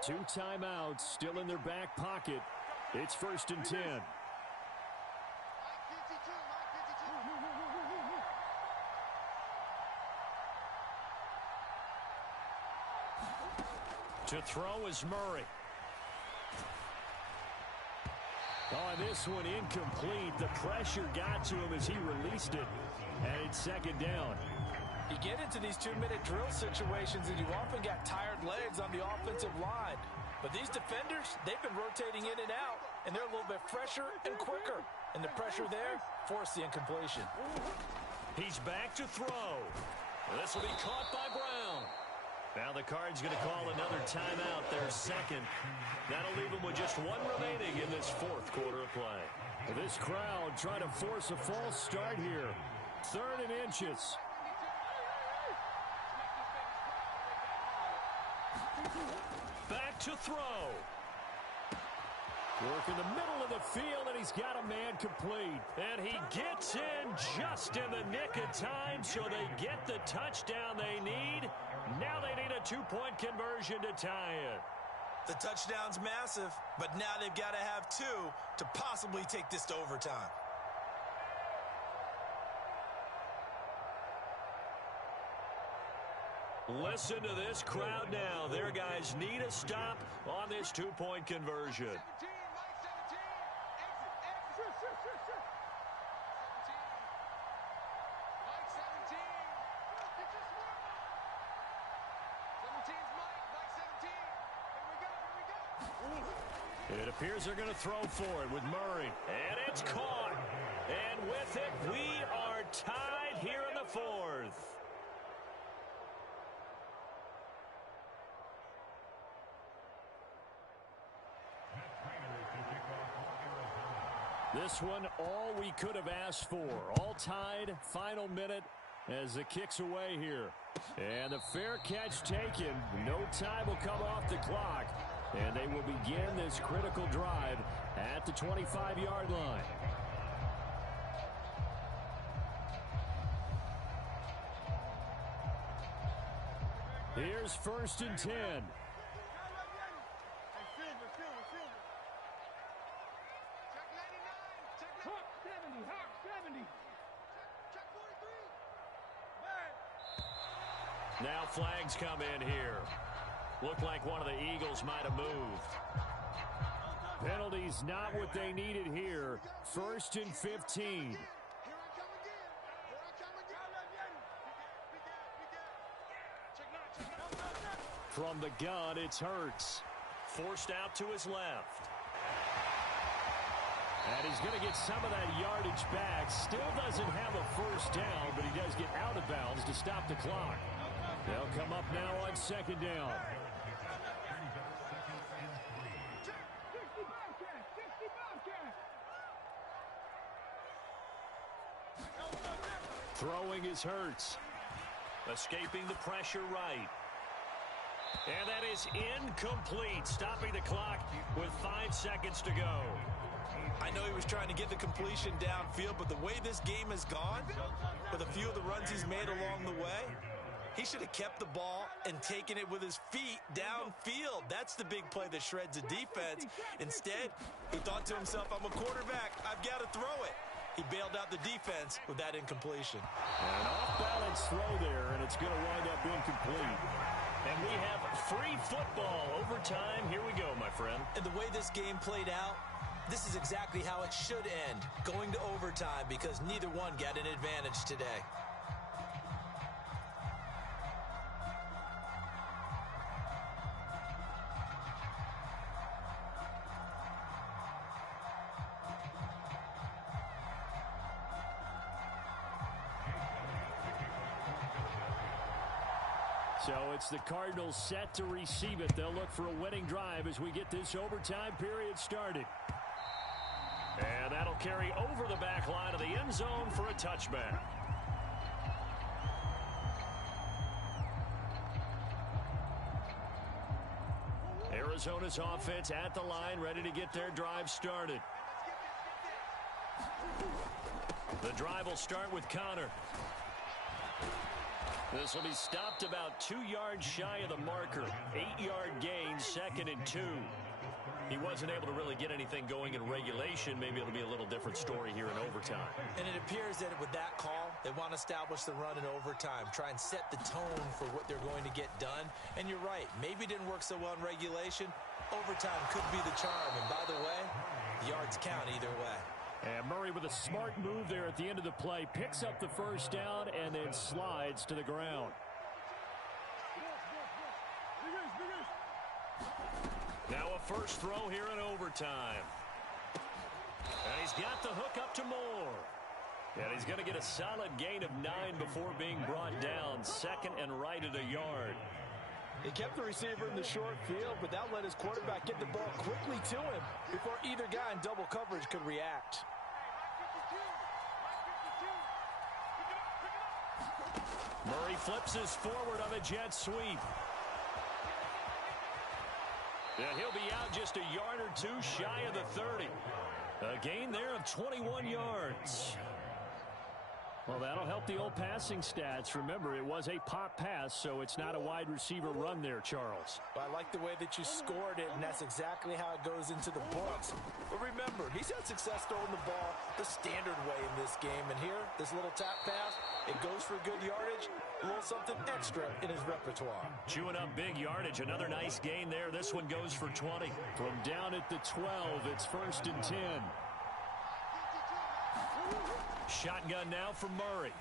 2 timeouts still in their back pocket. It's 1st and 10. To throw is Murray. Oh, this one incomplete. The pressure got to him as he released it. And it's 2nd down. You get into these 2-minute drill situations, and you often got tired legs on the offensive line. But these defenders, they've been rotating in and out, and they're a little bit fresher and quicker. And the pressure there forced the incompletion. He's back to throw. This will be caught by Brown. Now the Cards going to call another timeout, their 2nd. That'll leave them with just 1 remaining in this 4th quarter of play. This crowd trying to force a false start here. 3rd and inches. Back to throw. Work in the middle of the field, and he's got a man complete. And he gets in just in the nick of time, so they get the touchdown they need. Now they need a 2-point conversion to tie it. The touchdown's massive, but now they've got to have 2 to possibly take this to overtime. Listen to this crowd now. Their guys need a stop on this 2-point conversion. It appears they're going to throw for it with Murray. And it's caught. And with it, we are tied here in the 4th. This one, all we could have asked for. All tied, final minute as it kicks away here. And the fair catch taken. No time will come off the clock. And they will begin this critical drive at the 25-yard line. Here's 1st and 10. Now flags come in here. Looked like one of the Eagles might have moved. Penalties not what they needed here. 1st and 15. From the gun, it's Hurts. Forced out to his left. And he's going to get some of that yardage back. Still doesn't have a 1st down, but he does get out of bounds to stop the clock. They'll come up now on 2nd down. Throwing is Hurts. Escaping the pressure right. And that is incomplete, stopping the clock with 5 seconds to go. I know he was trying to get the completion downfield, but the way this game has gone, with a few of the runs he's made along the way, he should have kept the ball and taken it with his feet downfield. That's the big play that shreds a defense. Instead, he thought to himself, I'm a quarterback. I've got to throw it. He bailed out the defense with that incompletion. An off-balance throw there, and it's going to wind up incomplete. And we have free football. Overtime. Here we go, my friend. And the way this game played out, this is exactly how it should end, going to overtime, because neither one got an advantage today. So it's the Cardinals set to receive it. They'll look for a winning drive as we get this overtime period started. And that'll carry over the back line of the end zone for a touchback. Arizona's offense at the line, ready to get their drive started. The drive will start with Connor. This will be stopped about 2 yards shy of the marker. 8-yard gain, 2nd and 2. He wasn't able to really get anything going in regulation. Maybe it'll be a little different story here in overtime. And it appears that with that call, they want to establish the run in overtime, try and set the tone for what they're going to get done. And you're right, maybe it didn't work so well in regulation. Overtime could be the charm. And by the way, the yards count either way. And Murray with a smart move there at the end of the play. Picks up the first down and then slides to the ground. Now a first throw here in overtime. And he's got the hook up to Moore. And he's going to get a solid gain of 9 before being brought down. 2nd and right at a yard. He kept the receiver in the short field, but that let his quarterback get the ball quickly to him before either guy in double coverage could react. Murray flips his forward on a jet sweep. And he'll be out just a yard or two shy of the 30. A gain there of 21 yards. Well, that'll help the old passing stats. Remember, it was a pop pass, so it's not a wide receiver run there, Charles. Well, I like the way that you scored it, and that's exactly how it goes into the books. But remember, he's had success throwing the ball the standard way in this game. And here, this little tap pass, it goes for good yardage, a little something extra in his repertoire. Chewing up big yardage, another nice gain there. This one goes for 20. From down at the 12, it's 1st and 10. Shotgun now from Murray.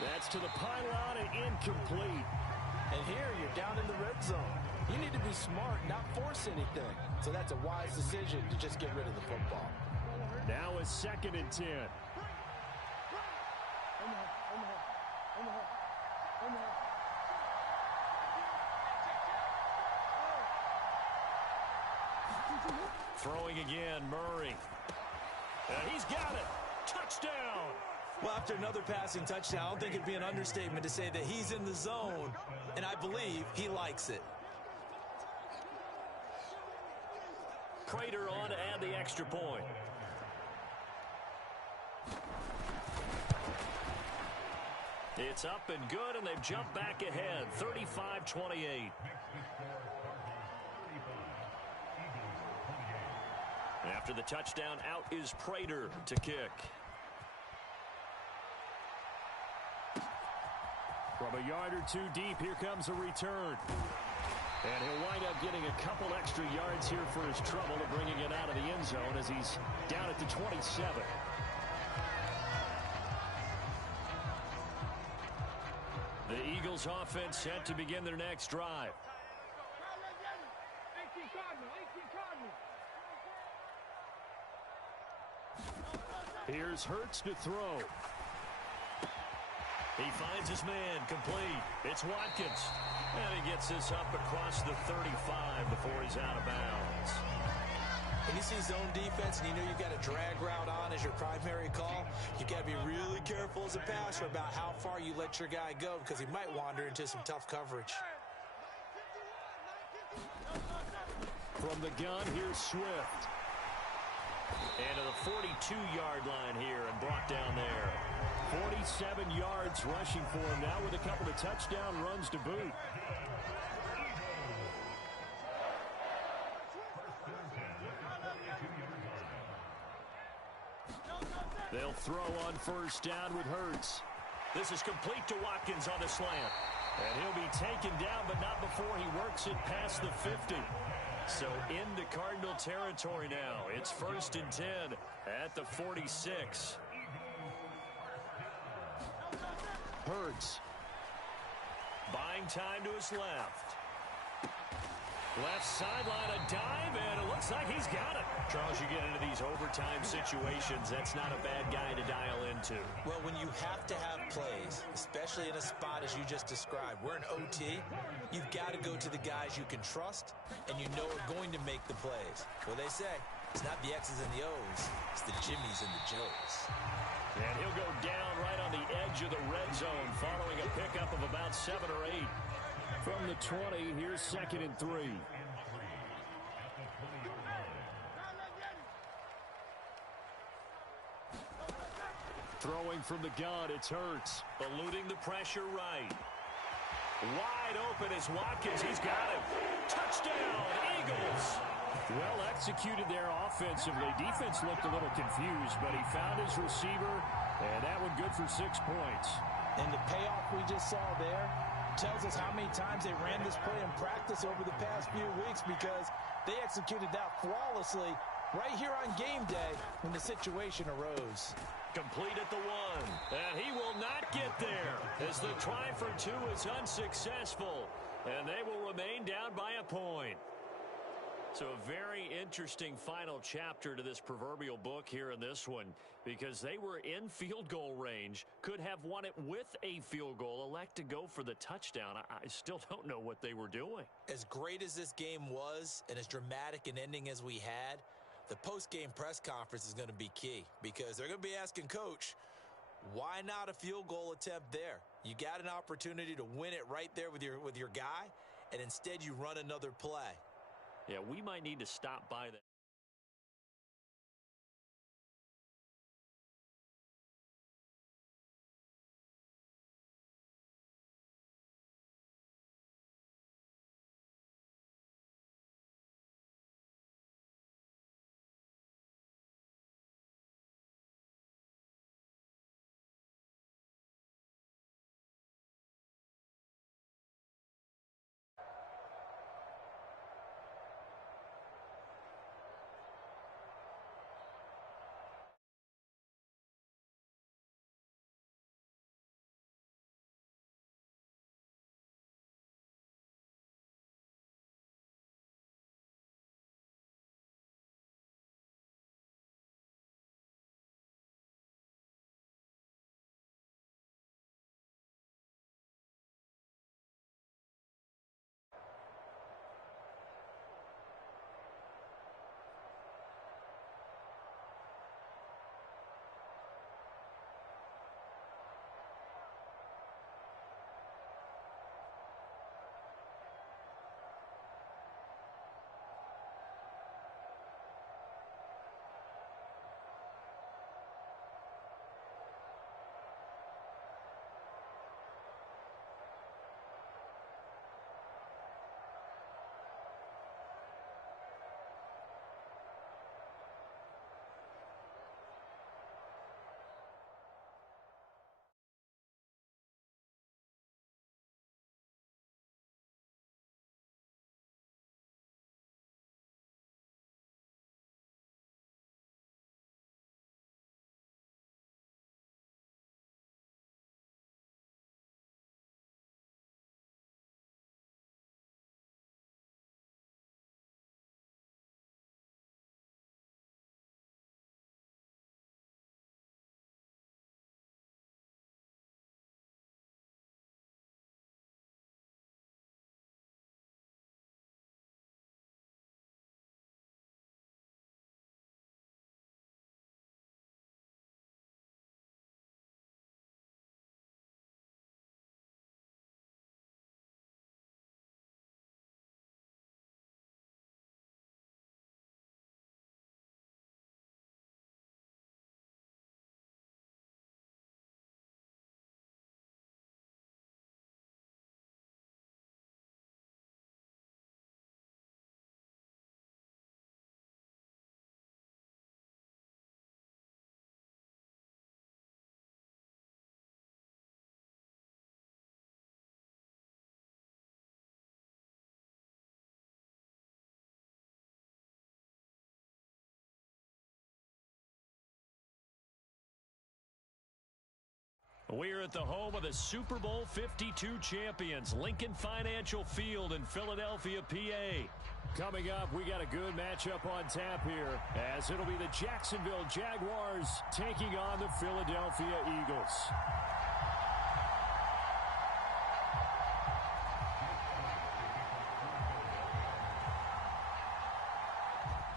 That's to the pylon and incomplete. And here you're down in the red zone. You need to be smart, not force anything. So that's a wise decision to just get rid of the football. Now a 2nd and 10. Throwing again, Murray. He's got it. Touchdown. Well, after another passing touchdown, I don't think it'd be an understatement to say that he's in the zone, and I believe he likes it. Prater on to add the extra point. It's up and good, and they've jumped back ahead, 35-28. After the touchdown, out is Prater to kick. From a yard or two deep, here comes a return. And he'll wind up getting a couple extra yards here for his trouble of bringing it out of the end zone as he's down at the 27. The Eagles offense set to begin their next drive. Here's Hurts to throw. He finds his man, complete. It's Watkins. And he gets this up across the 35 before he's out of bounds. When you see zone defense and you know you've got a drag route on as your primary call, you've got to be really careful as a passer about how far you let your guy go because he might wander into some tough coverage. From the gun, here's Swift. And to the 42-yard line here and brought down there. 47 yards rushing for him now with a couple of touchdown runs to boot. They'll throw on first down with Hurts. This is complete to Watkins on the slant. And he'll be taken down, but not before he works it past the 50. So into Cardinal territory now. It's 1st and 10 at the 46. Hurts. Buying time to his left. Left sideline, a dive, and it looks like he's got it. Charles, you get into these overtime situations, that's not a bad guy to dial into. Well, when you have to have plays, especially in a spot as you just described, we're in OT, you've got to go to the guys you can trust and you know are going to make the plays. What they say, it's not the X's and the O's, it's the Jimmies and the Joes. And he'll go down right on the edge of the red zone following a pickup of about 7 or 8. From the 20, here's 2nd and 3. Throwing from the gun, it's Hurts. Eluding the pressure right. Wide open is Watkins. He's got him. Touchdown, Eagles. Well executed there offensively. Defense looked a little confused, but he found his receiver, and that one good for 6 points. And the payoff we just saw there tells us how many times they ran this play in practice over the past few weeks, because they executed that flawlessly right here on game day when the situation arose. Complete at the 1. And he will not get there as the try for 2 is unsuccessful. And they will remain down by a point. So a very interesting final chapter to this proverbial book here in this one, because they were in field goal range, could have won it with a field goal, elect to go for the touchdown. I still don't know what they were doing. As great as this game was and as dramatic an ending as we had, the post-game press conference is going to be key, because they're going to be asking Coach, why not a field goal attempt there? You got an opportunity to win it right there with your guy, and instead you run another play. Yeah, we might need to stop by that. We're at the home of the Super Bowl 52 champions, Lincoln Financial Field in Philadelphia, PA. Coming up, we got a good matchup on tap here, as it'll be the Jacksonville Jaguars taking on the Philadelphia Eagles.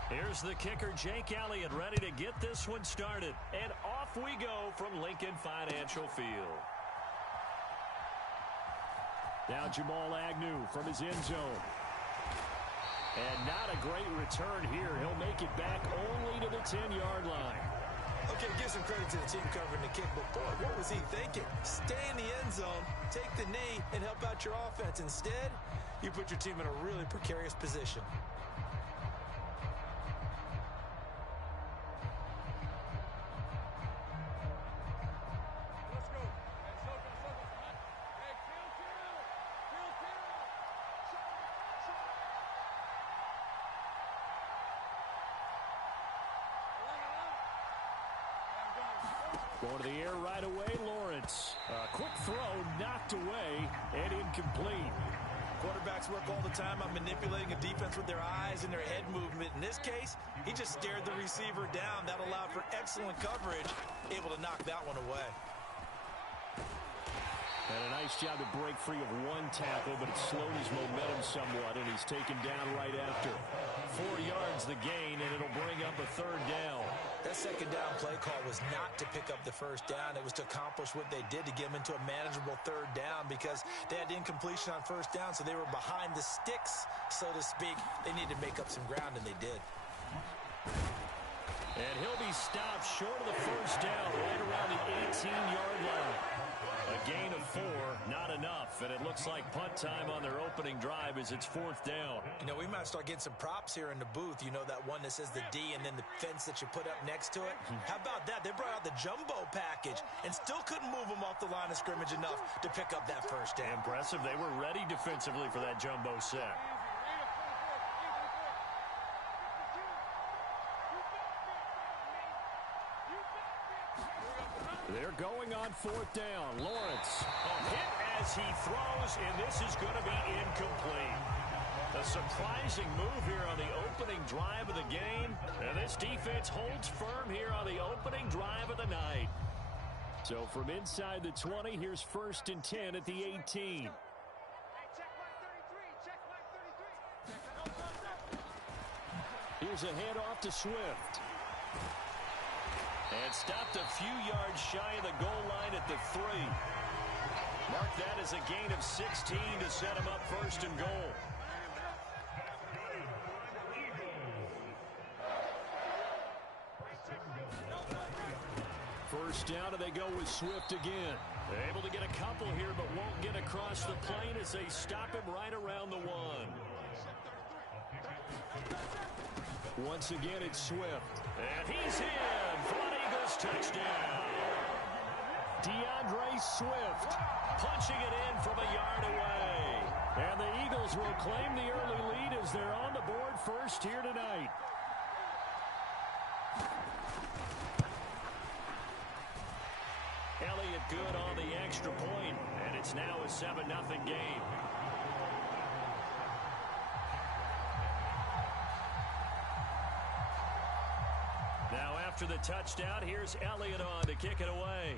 Here's the kicker, Jake Elliott, ready to get this one started. And off we go from Lincoln Financial Field. Now Jamal Agnew from his end zone. And not a great return here. He'll make it back only to the 10-yard line. Okay, give some credit to the team covering the kick, but boy, what was he thinking? Stay in the end zone, take the knee, and help out your offense. Instead, you put your team in a really precarious position. Going to the air right away, Lawrence. A quick throw, knocked away, and incomplete. Quarterbacks work all the time on manipulating a defense with their eyes and their head movement. In this case, he just stared the receiver down. That allowed for excellent coverage, able to knock that one away. And a nice job to break free of one tackle, but it slowed his momentum somewhat, and he's taken down right after. 4 yards the gain, and it'll bring up a third down. That second down play call was not to pick up the first down. It was to accomplish what they did to get them into a manageable third down because they had incompletion on first down, so they were behind the sticks, so to speak. They needed to make up some ground, and they did. And he'll be stopped short of the first down right around the 18-yard line. A gain of 4, not enough, and it looks like punt time on their opening drive as it's fourth down. You know, we might start getting some props here in the booth. You know, that one that says the D and then the fence that you put up next to it? How about that? They brought out the jumbo package and still couldn't move them off the line of scrimmage enough to pick up that first down. Impressive. They were ready defensively for that jumbo set. They're going on fourth down. Lawrence. A hit as he throws, and this is going to be incomplete. A surprising move here on the opening drive of the game. And this defense holds firm here on the opening drive of the night. So from inside the 20, here's 1st and 10 at the 18. Here's a handoff to Swift. And stopped a few yards shy of the goal line at the 3. Mark that as a gain of 16 to set him up 1st and goal. First down, and they go with Swift again. They're able to get a couple here, but won't get across the plane as they stop him right around the 1. Once again, it's Swift. And he's in for an Eagles touchdown. DeAndre Swift punching it in from a yard away. And the Eagles will claim the early lead as they're on the board first here tonight. Elliott good on the extra point, and it's now a 7-0 game. Now after the touchdown, here's Elliott on to kick it away.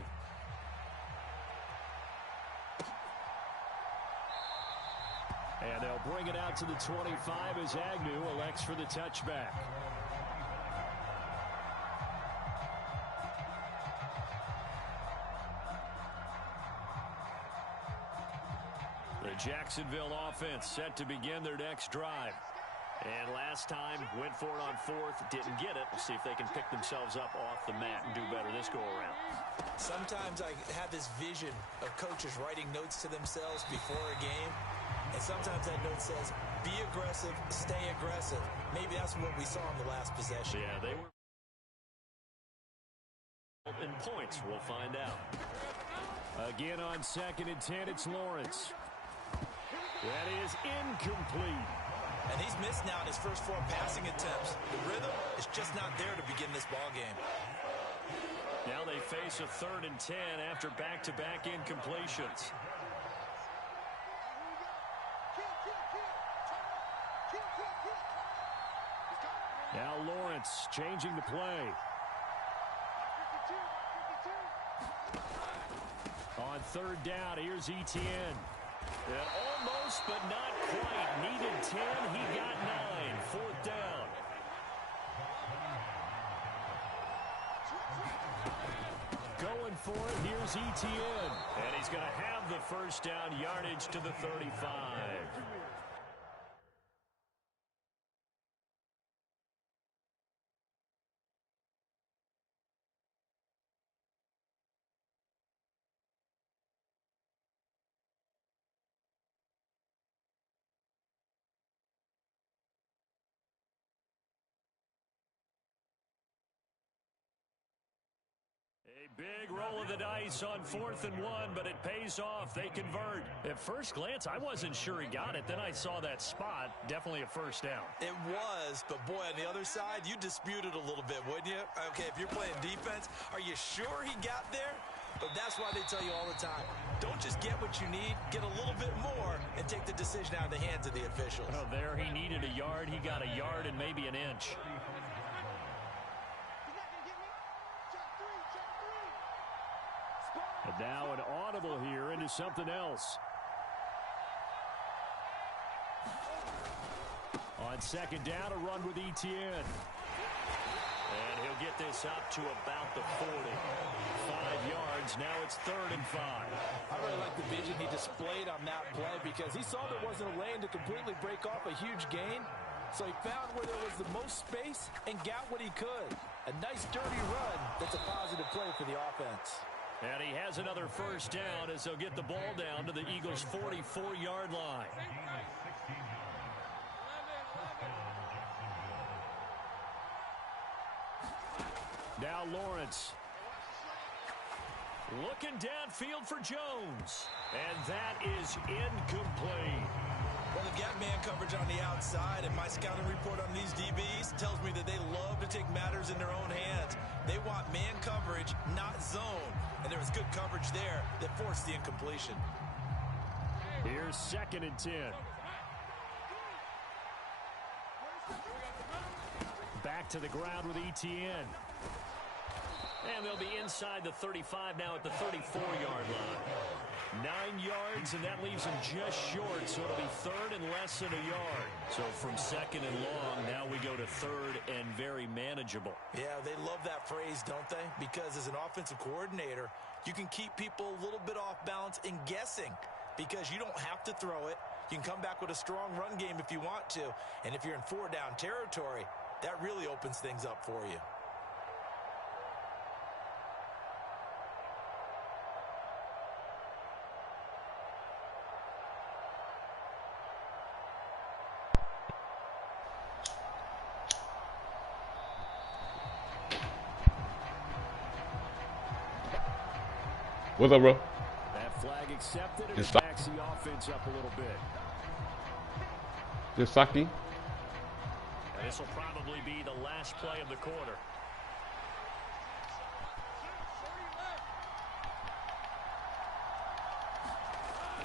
And they'll bring it out to the 25 as Agnew elects for the touchback. The Jacksonville offense set to begin their next drive. And last time, went for it on 4th, didn't get it. We'll see if they can pick themselves up off the mat and do better this go-around. Sometimes I have this vision of coaches writing notes to themselves before a game, and sometimes that note says, be aggressive, stay aggressive. Maybe that's what we saw in the last possession. Yeah, they were in points. We'll find out. Again on 2nd and 10, it's Lawrence. That is incomplete. And he's missed now in his first 4 passing attempts. The rhythm is just not there to begin this ball game. Now they face a 3rd and 10 after back-to-back incompletions. Now Lawrence changing the play. On 3rd down, here's Etienne. Almost, but not quite. Needed 10, he got 9. 4th down. Going for it, here's Etienne. And he's going to have the 1st down, yardage to the 35. Big roll of the dice on 4th and 1, but it pays off. They convert. At first glance, I wasn't sure he got it. Then I saw that spot. Definitely a 1st down. It was, but boy, on the other side, you dispute it a little bit, wouldn't you? Okay, if you're playing defense, are you sure he got there? But that's why they tell you all the time, don't just get what you need, get a little bit more, and take the decision out of the hands of the officials. Oh, there he needed a yard. He got a yard and maybe an inch. And now an audible here into something else. On 2nd down, a run with Etienne. And he'll get this up to about the 40. 5 yards. Now it's 3rd and 5. I really like the vision he displayed on that play because he saw there wasn't a lane to completely break off a huge gain. So he found where there was the most space and got what he could. A nice dirty run that's a positive play for the offense. And he has another 1st down as they'll get the ball down to the Eagles' 44-yard line. Now Lawrence. Looking downfield for Jones. And that is incomplete. Well, they've got man coverage on the outside, and my scouting report on these DBs tells me that they love to take matters in their own hands. They want man coverage, not zone. And there was good coverage there that forced the incompletion. Here's 2nd and 10. Back to the ground with Etienne. And they'll be inside the 35 now at the 34-yard line. 9 yards, and that leaves them just short, so it'll be 3rd and less than a yard. So from 2nd and long, now we go to 3rd and very manageable. Yeah, they love that phrase, don't they? Because as an offensive coordinator, you can keep people a little bit off balance and guessing because you don't have to throw it. You can come back with a strong run game if you want to. And if you're in 4-down territory, that really opens things up for you. What's up, bro? That flag accepted, and it backs the offense up a little bit. Just Saki. And this will probably be the last play of the quarter.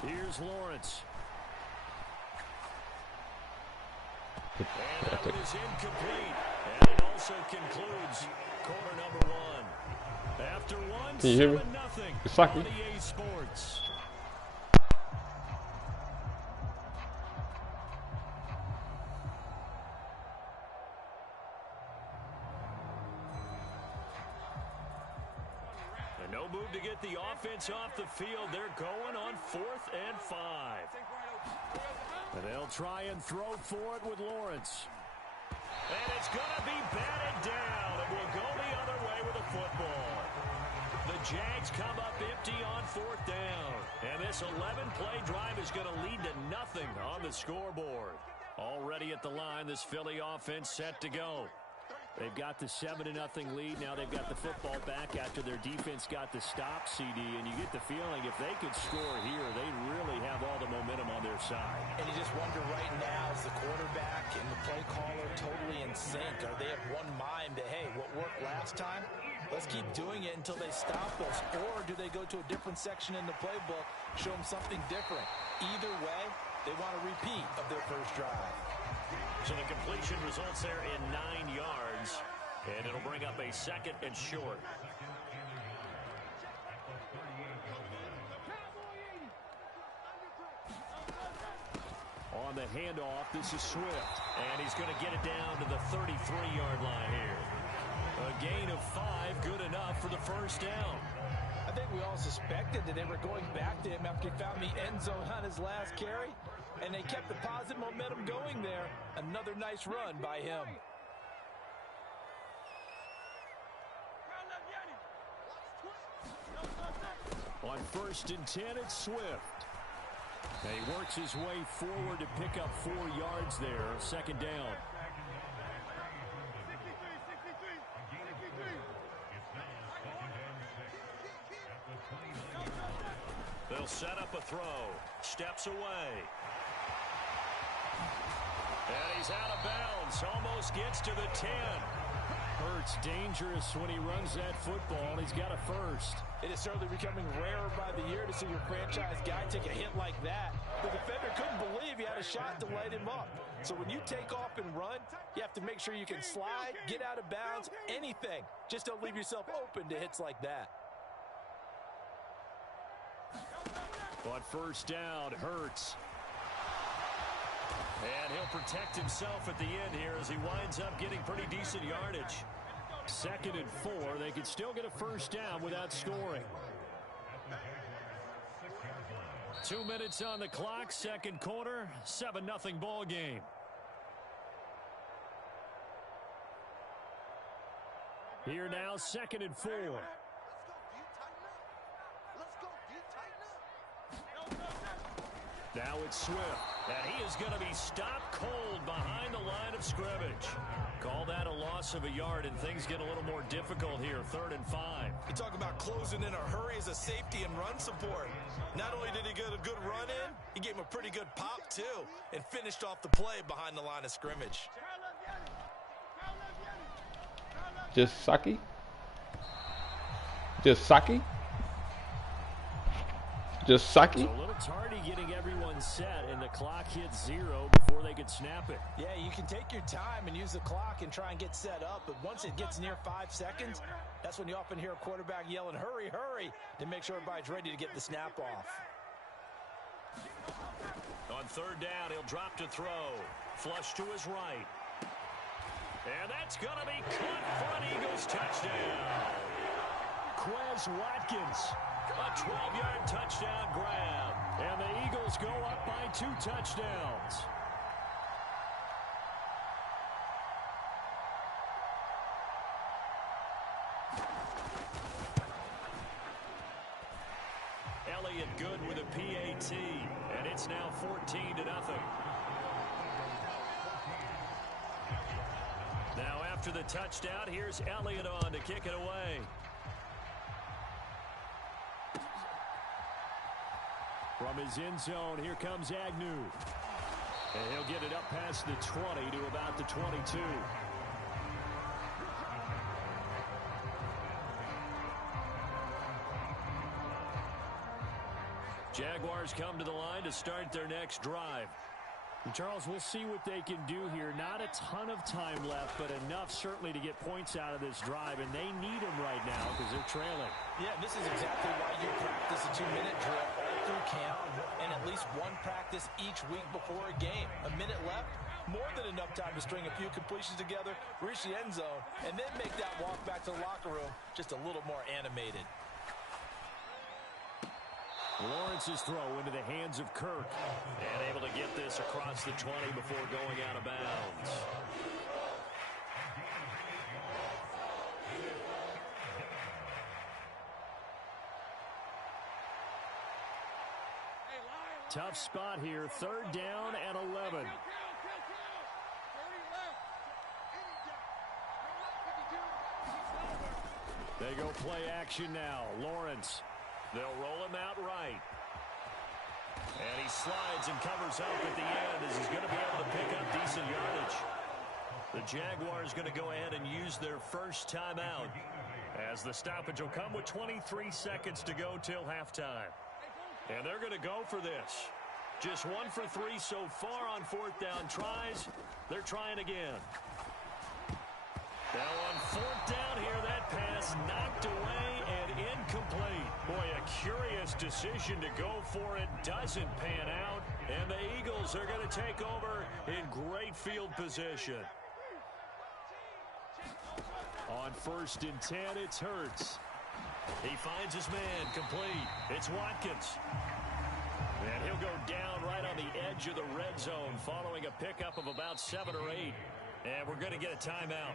Here's Lawrence. And that one is incomplete. And it also concludes quarter number 1. After one, 7-0 on EA Sports. And no move to get the offense off the field. They're going on 4th and 5. And they'll try and throw for it with Lawrence. And it's going to be batted down. It will go the other way with a football. The Jags come up empty on 4th down. And this 11-play drive is going to lead to nothing on the scoreboard. Already at the line, this Philly offense set to go. They've got the 7-0 lead. Now they've got the football back after their defense got the stop, CD. And you get the feeling if they could score here, they'd really have all the momentum on their side. And you just wonder right now, is the quarterback and the play caller totally in sync? Are they of one mind that, hey, what worked last time Let's keep doing it until they stop us. Or do they go to a different section in the playbook, show them something different? Either way, they want a repeat of their first drive. So the completion results there in 9 yards, and it'll bring up a 2nd and short. On the handoff, this is Swift. And he's going to get it down to the 33-yard line here. A gain of 5, good enough for the first down. I think we all suspected that they were going back to him after he found the end zone on his last carry, and they kept the positive momentum going there. Another nice run by him. On 1st and 10, it's Swift. And he works his way forward to pick up 4 yards there. 2nd down. They'll set up a throw. Steps away. And he's out of bounds. Almost gets to the 10. Hurts dangerous when he runs that football. He's got a first. It is certainly becoming rarer by the year to see your franchise guy take a hit like that. The defender couldn't believe he had a shot to light him up. So when you take off and run, you have to make sure you can slide, get out of bounds, anything. Just don't leave yourself open to hits like that. On 1st down, Hurts. And he'll protect himself at the end here as he winds up getting pretty decent yardage. 2nd and 4. They could still get a first down without scoring. 2 minutes on the clock, 2nd quarter, 7-0 ball game. Here now, 2nd and 4. Now it's Swift. And he is going to be stopped cold behind the line of scrimmage. Call that a loss of a yard, and things get a little more difficult here. 3rd and 5. You talk about closing in a hurry as a safety and run support. Not only did he get a good run in, he gave him a pretty good pop, too, and finished off the play behind the line of scrimmage. Just Saki? Just Saki? Just Saki? So a little tardy getting everyone set, and the clock hits 0 before they could snap it. Yeah, you can take your time and use the clock and try and get set up, but once it gets near 5 seconds, that's when you often hear a quarterback yelling, hurry, hurry, to make sure everybody's ready to get the snap off. On 3rd down, he'll drop to throw. Flush to his right. And that's going to be caught for an Eagles touchdown. Quez Watkins. A 12-yard touchdown grab. And the Eagles go up by 2 touchdowns. Elliott good with a PAT. And it's now 14-0. Now after the touchdown, here's Elliott on to kick it away. From his end zone, here comes Agnew. And he'll get it up past the 20 to about the 22. Jaguars come to the line to start their next drive. And Charles, we'll see what they can do here. Not a ton of time left, but enough certainly to get points out of this drive, and they need them right now because they're trailing. Yeah, this is exactly why you practice a 2-minute drill all through camp and at least one practice each week before a game. A minute left, more than enough time to string a few completions together, reach the end zone, and then make that walk back to the locker room just a little more animated. Lawrence's throw into the hands of Kirk. And able to get this across the 20 before going out of bounds. Tough spot here. 3rd down and 11. They go play action now. Lawrence. They'll roll him out right. And he slides and covers up at the end as he's going to be able to pick up decent yardage. The Jaguars going to go ahead and use their first timeout as the stoppage will come with 23 seconds to go till halftime. And they're going to go for this. Just 1 for 3 so far on fourth down tries. They're trying again. Now on fourth down here, that pass knocked away and incomplete. Boy, a curious decision to go for it. Doesn't pan out. And the Eagles are going to take over in great field position. On 1st and 10, it's Hurts. He finds his man complete. It's Watkins. And he'll go down right on the edge of the red zone following a pickup of about 7 or 8. And we're going to get a timeout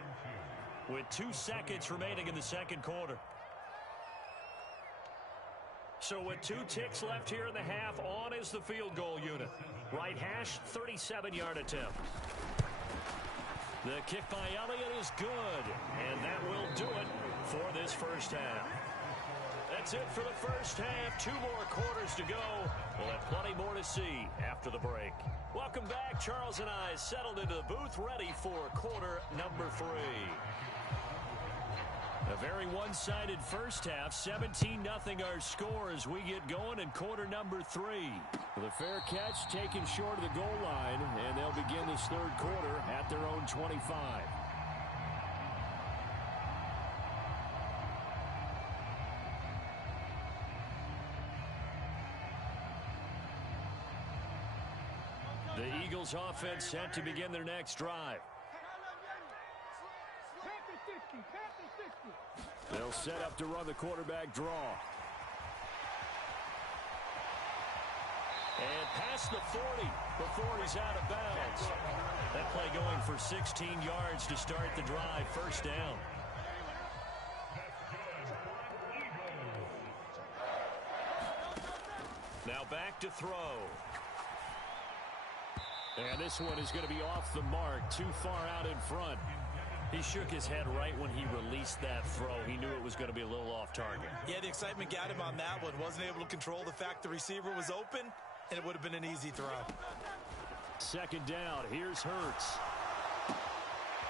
with 2 seconds remaining in the second quarter. So with 2 ticks left here in the half, on is the field goal unit. Right hash, 37-yard attempt. The kick by Elliott is good, and that will do it for this first half. That's it for the first half. 2 more quarters to go. We'll have plenty more to see after the break. Welcome back. Charles and I settled into the booth, ready for quarter number 3. A very one-sided first half. 17-0 our score as we get going in quarter number 3. The fair catch taken short of the goal line, and they'll begin this third quarter at their own 25. The Eagles offense set to begin their next drive. They'll set up to run the quarterback draw. And past the 40 before he's out of bounds. That play going for 16 yards to start the drive. First down. Now back to throw. And this one is going to be off the mark, too far out in front. He shook his head right when he released that throw. He knew it was going to be a little off target. Yeah, the excitement got him on that one. Wasn't able to control the fact the receiver was open, and it would have been an easy throw. Second down. Here's Hurts.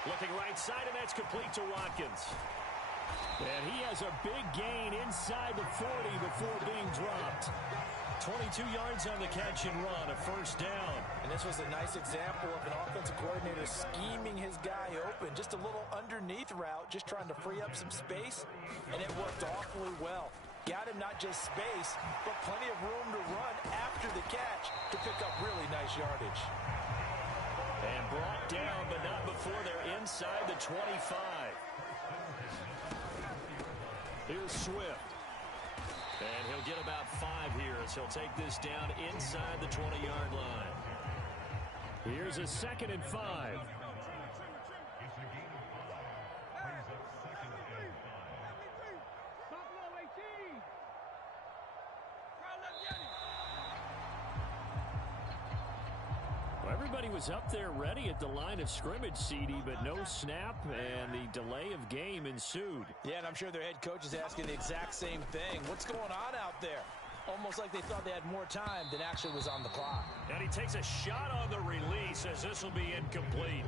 Looking right side, and that's complete to Watkins. And he has a big gain inside the 40 before being dropped. 22 yards on the catch and run, a first down. And this was a nice example of an offensive coordinator scheming his guy open. Just a little underneath route, just trying to free up some space, and it worked awfully well. Got him not just space, but plenty of room to run after the catch to pick up really nice yardage. And brought down, but not before they're inside the 25. Here's Swift. And he'll get about 5 here as he'll take this down inside the 20-yard line. Here's a 2nd and 5. Everybody was up there ready at the line of scrimmage, CD, but no snap, and the delay of game ensued. Yeah, and I'm sure their head coach is asking the exact same thing. What's going on out there? Almost like they thought they had more time than actually was on the clock. And he takes a shot on the release as this will be incomplete.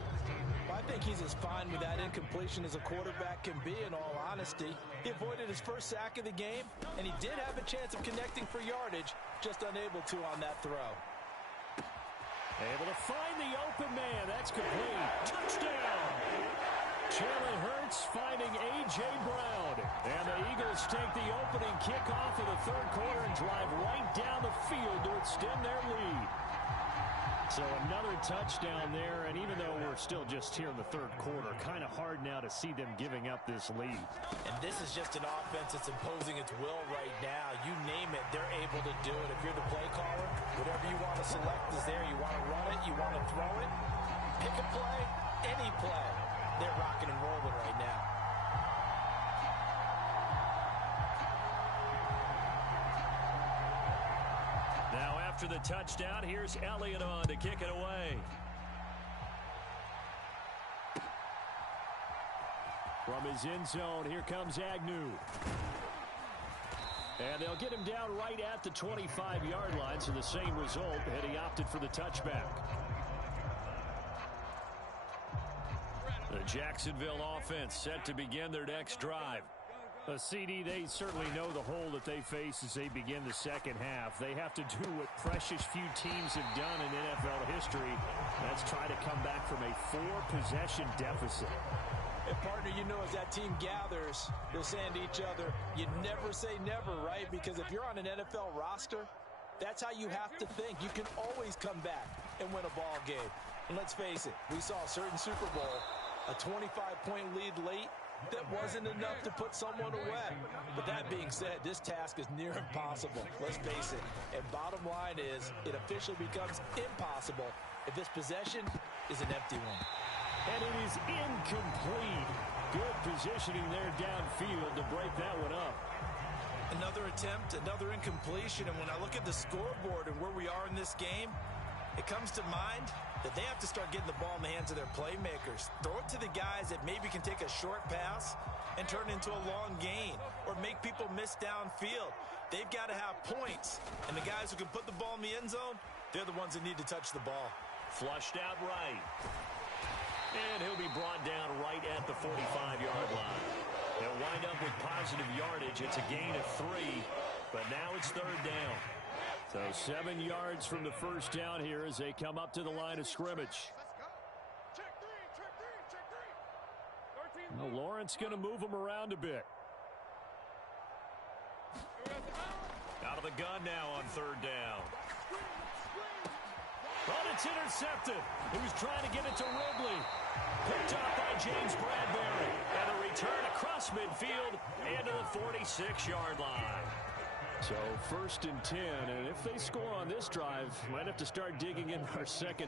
Well, I think he's as fine with that incompletion as a quarterback can be, in all honesty. He avoided his first sack of the game, and he did have a chance of connecting for yardage, just unable to on that throw. Able to find the open man. That's complete. Touchdown! Jalen Hurts finding A.J. Brown. And the Eagles take the opening kickoff of the third quarter and drive right down the field to extend their lead. So another touchdown there, and even though we're still just here in the third quarter, kind of hard now to see them giving up this lead. And this is just an offense that's imposing its will right now. You name it, they're able to do it. If you're the play caller, whatever you want to select is there. You want to run it, you want to throw it, pick a play, any play. They're rocking and rolling right now. Now after the touchdown, here's Elliott on to kick it away. From his end zone, here comes Agnew. And they'll get him down right at the 25-yard line, so the same result, and he opted for the touchback. The Jacksonville offense set to begin their next drive. A CD, they certainly know the hole that they face as they begin the second half. They have to do what precious few teams have done in NFL history. That's try to come back from a 4-possession deficit. And partner, you know, as that team gathers, they're saying to each other, you never say never, right? Because if you're on an NFL roster, that's how you have to think. You can always come back and win a ball game. And let's face it, we saw a certain Super Bowl, a 25-point lead late, that wasn't enough to put someone away. But that being said, this task is near impossible. Let's face it. And bottom line is, it officially becomes impossible if this possession is an empty one. And it is incomplete. Good positioning there downfield to break that one up. Another attempt, another incompletion. And when I look at the scoreboard and where we are in this game, it comes to mind that they have to start getting the ball in the hands of their playmakers. Throw it to the guys that maybe can take a short pass and turn it into a long gain or make people miss downfield. They've got to have points. And the guys who can put the ball in the end zone, they're the ones that need to touch the ball. Flushed out right. And he'll be brought down right at the 45-yard line. They'll wind up with positive yardage. It's a gain of 3, but now it's third down. So 7 yards from the first down here as they come up to the line of scrimmage. Well, Lawrence going to move them around a bit. Out of the gun now on third down. But it's intercepted. He was trying to get it to Ridley. Picked up by James Bradbury. And a return across midfield and to the 46-yard line. So 1st and 10, and if they score on this drive, might have to start digging in our second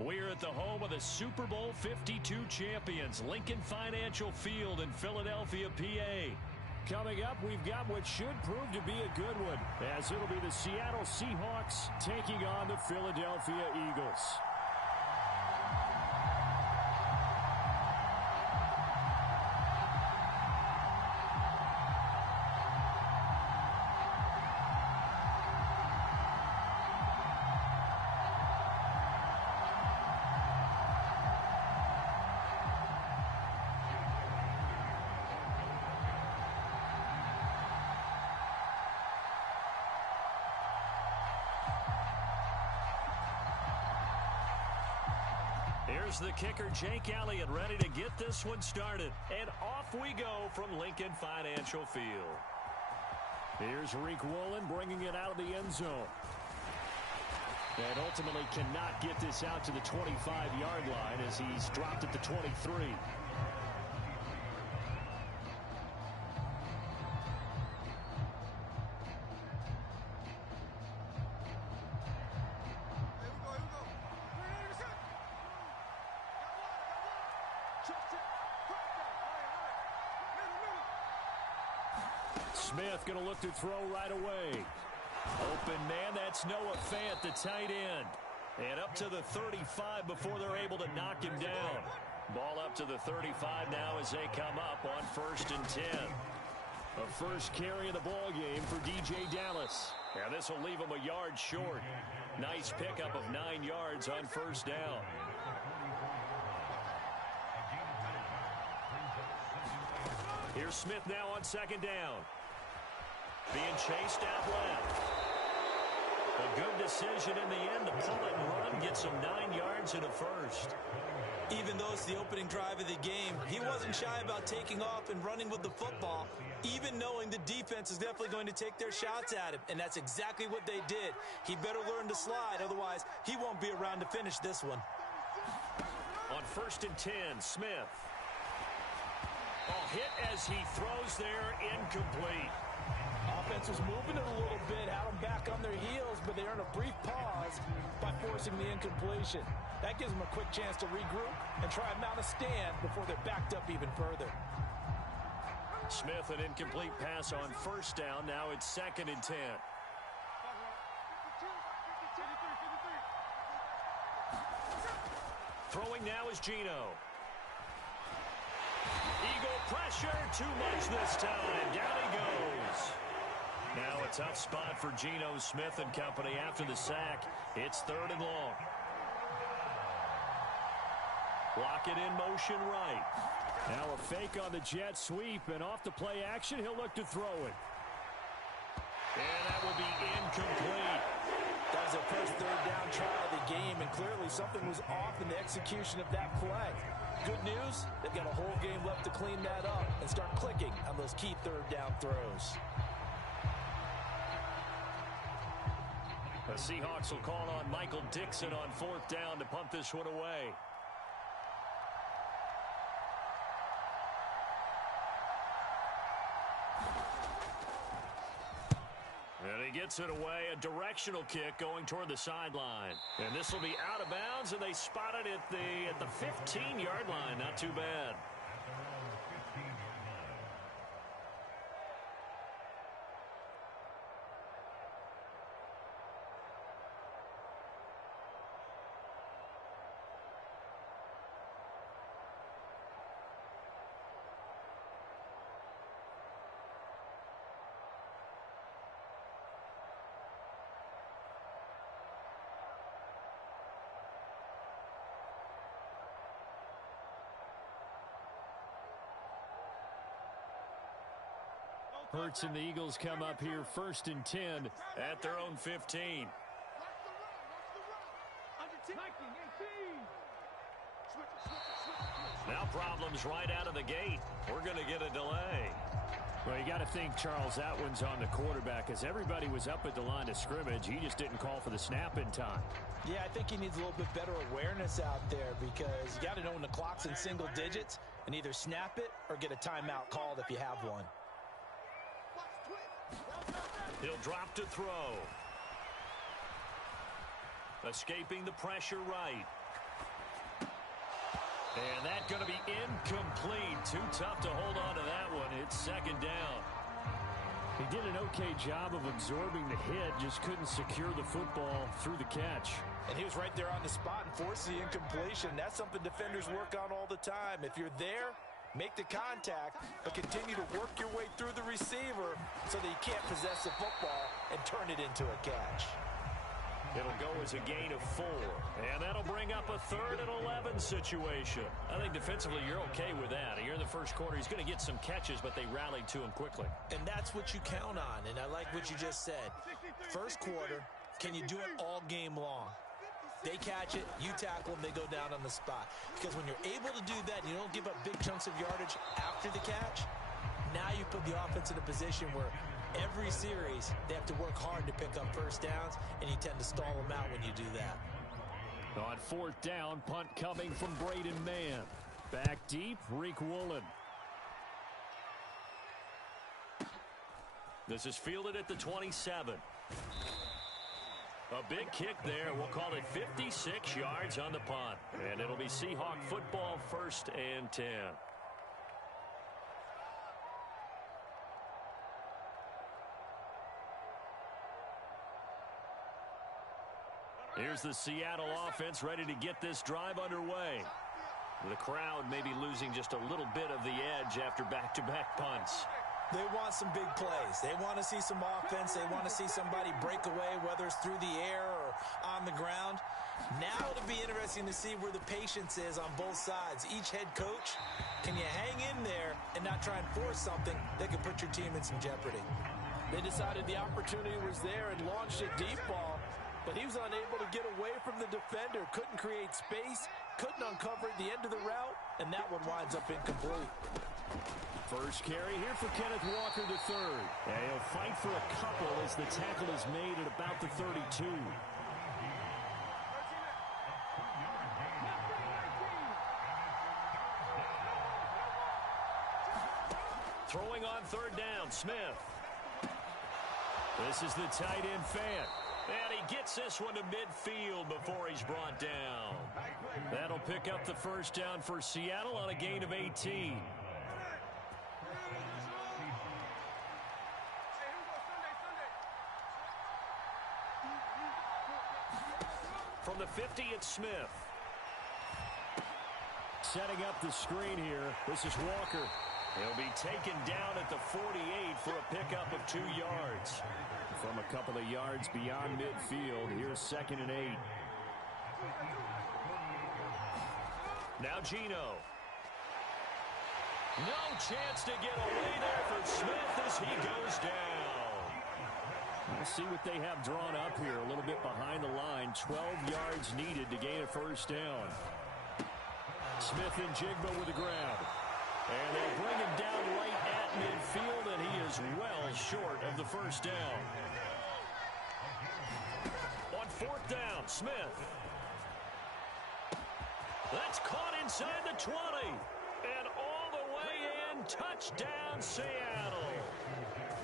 We're at the home of the Super Bowl 52 champions, Lincoln Financial Field in Philadelphia, PA. Coming up, we've got what should prove to be a good one, as it'll be the Seattle Seahawks taking on the Philadelphia Eagles. Here's the kicker, Jake Elliott, ready to get this one started. And off we go from Lincoln Financial Field. Here's Reek Woolen bringing it out of the end zone. And ultimately cannot get this out to the 25-yard line as he's dropped at the 23. Smith going to look to throw right away. Open man, that's Noah Fant, the tight end. And up to the 35 before they're able to knock him down. Ball up to the 35 now as they come up on 1st and 10. A first carry of the ball game for DJ Dallas. Now this will leave him a yard short. Nice pickup of 9 yards on 1st down. Here's Smith now on 2nd down. Being chased out left. A good decision in the end to pull it and run, get some 9 yards and a first. Even though it's the opening drive of the game, he wasn't shy about taking off and running with the football, even knowing the defense is definitely going to take their shots at him, and that's exactly what they did. He better learn to slide, otherwise he won't be around to finish this one. On 1st and 10, Smith. Hit as he throws there, incomplete. Offense was moving it a little bit, had them back on their heels, but they earned a brief pause by forcing the incompletion. That gives them a quick chance to regroup and try and mount a stand before they're backed up even further. Smith, an incomplete pass on 1st down. Now it's 2nd and 10. Throwing now is Geno. Eagle pressure, too much this time. Down he goes. Now a tough spot for Geno Smith and company after the sack. It's 3rd and long. Block it in motion right. Now a fake on the jet sweep, and off the play action, he'll look to throw it. And that will be incomplete. That was their first 3rd down try of the game, and clearly something was off in the execution of that play. Good news, they've got a whole game left to clean that up and start clicking on those key 3rd down throws. The Seahawks will call on Michael Dixon on 4th down to punt this one away. And he gets it away, a directional kick going toward the sideline. And this will be out of bounds, and they spot it at the 15-yard line. Not too bad. Hurts and the Eagles come up here 1st and 10 at their own 15. Now problems right out of the gate. We're going to get a delay. Well, you got to think Charles that one's on the quarterback, as everybody was up at the line of scrimmage. He just didn't call for the snap in time. Yeah, I think he needs a little bit better awareness out there, because you got to know when the clock's in single digits and either snap it or get a timeout called if you have one. He'll drop to throw. Escaping the pressure right. And that's going to be incomplete. Too tough to hold on to that one. It's second down. He did an okay job of absorbing the hit, just couldn't secure the football through the catch. And he was right there on the spot and forced the incompletion. That's something defenders work on all the time. If you're there, make the contact, but continue to work your way through the receiver so that you can't possess the football and turn it into a catch. It'll go as a gain of 4, and that'll bring up a 3rd and 11 situation. I think defensively you're okay with that. Here in the first quarter, he's going to get some catches, but they rallied to him quickly. And that's what you count on, and I like what you just said. First quarter, can you do it all game long? They catch it, you tackle them, they go down on the spot. Because when you're able to do that, and you don't give up big chunks of yardage after the catch, now you put the offense in a position where every series, they have to work hard to pick up first downs, and you tend to stall them out when you do that. On 4th down, punt coming from Braden Mann. Back deep, Reek Woolen. This is fielded at the 27. A big kick there. We'll call it 56 yards on the punt. And it'll be Seahawk football, 1st and 10. Here's the Seattle offense ready to get this drive underway. The crowd may be losing just a little bit of the edge after back-to-back punts. They want some big plays. They want to see some offense. They want to see somebody break away, whether it's through the air or on the ground. Now it'll be interesting to see where the patience is on both sides. Each head coach, can you hang in there and not try and force something that could put your team in some jeopardy? They decided the opportunity was there and launched a deep ball, but he was unable to get away from the defender, couldn't create space, couldn't uncover at the end of the route, and that one winds up incomplete. First carry here for Kenneth Walker III. And he'll fight for a couple as the tackle is made at about the 32. Throwing on 3rd down, Smith. This is the tight end Fant. And he gets this one to midfield before he's brought down. That'll pick up the 1st down for Seattle on a gain of 18. From the 50, it's Smith. Setting up the screen here. This is Walker. He'll be taken down at the 48 for a pickup of 2 yards. From a couple of yards beyond midfield, here's 2nd and 8. Now Gino. No chance to get away there for Smith as he goes down. Let's see what they have drawn up here. A little bit behind the line. 12 yards needed to gain a 1st down. Smith and Jigba with a grab. And they bring him down right at midfield, and he is well short of the 1st down. On 4th down, Smith. That's caught inside the 20. And all the way in, touchdown Seattle.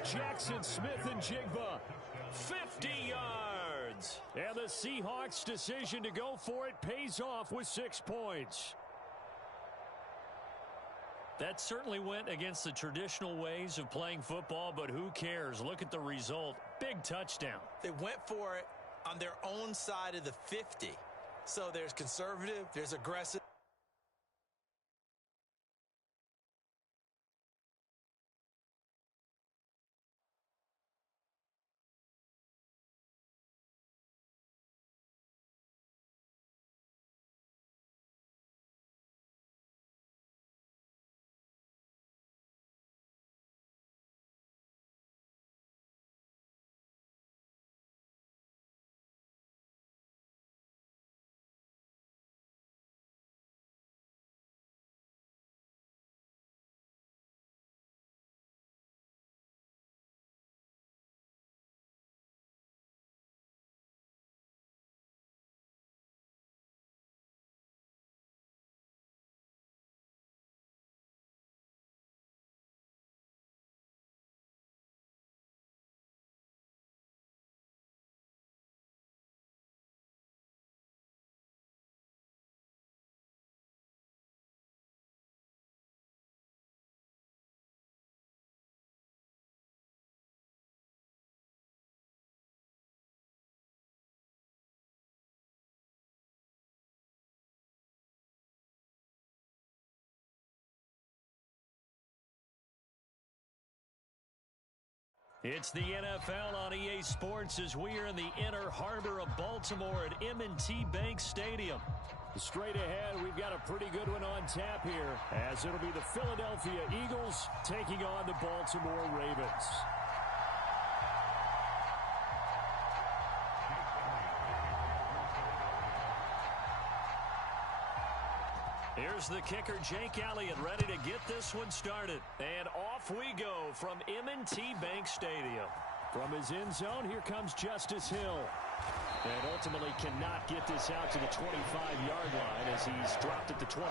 Jackson, Smith, and Jigba. 50 yards. And the Seahawks' decision to go for it pays off with 6 points. That certainly went against the traditional ways of playing football, but who cares? Look at the result. Big touchdown. They went for it on their own side of the 50. So there's conservative, there's aggressive. It's the NFL on EA Sports as we are in the inner harbor of Baltimore at M&T Bank Stadium. Straight ahead, we've got a pretty good one on tap here, as it'll be the Philadelphia Eagles taking on the Baltimore Ravens. Here's the kicker, Jake Elliott, ready to get this one started. And off we go from M&T Bank Stadium. From his end zone, here comes Justice Hill. And ultimately cannot get this out to the 25-yard line as he's dropped at the 23.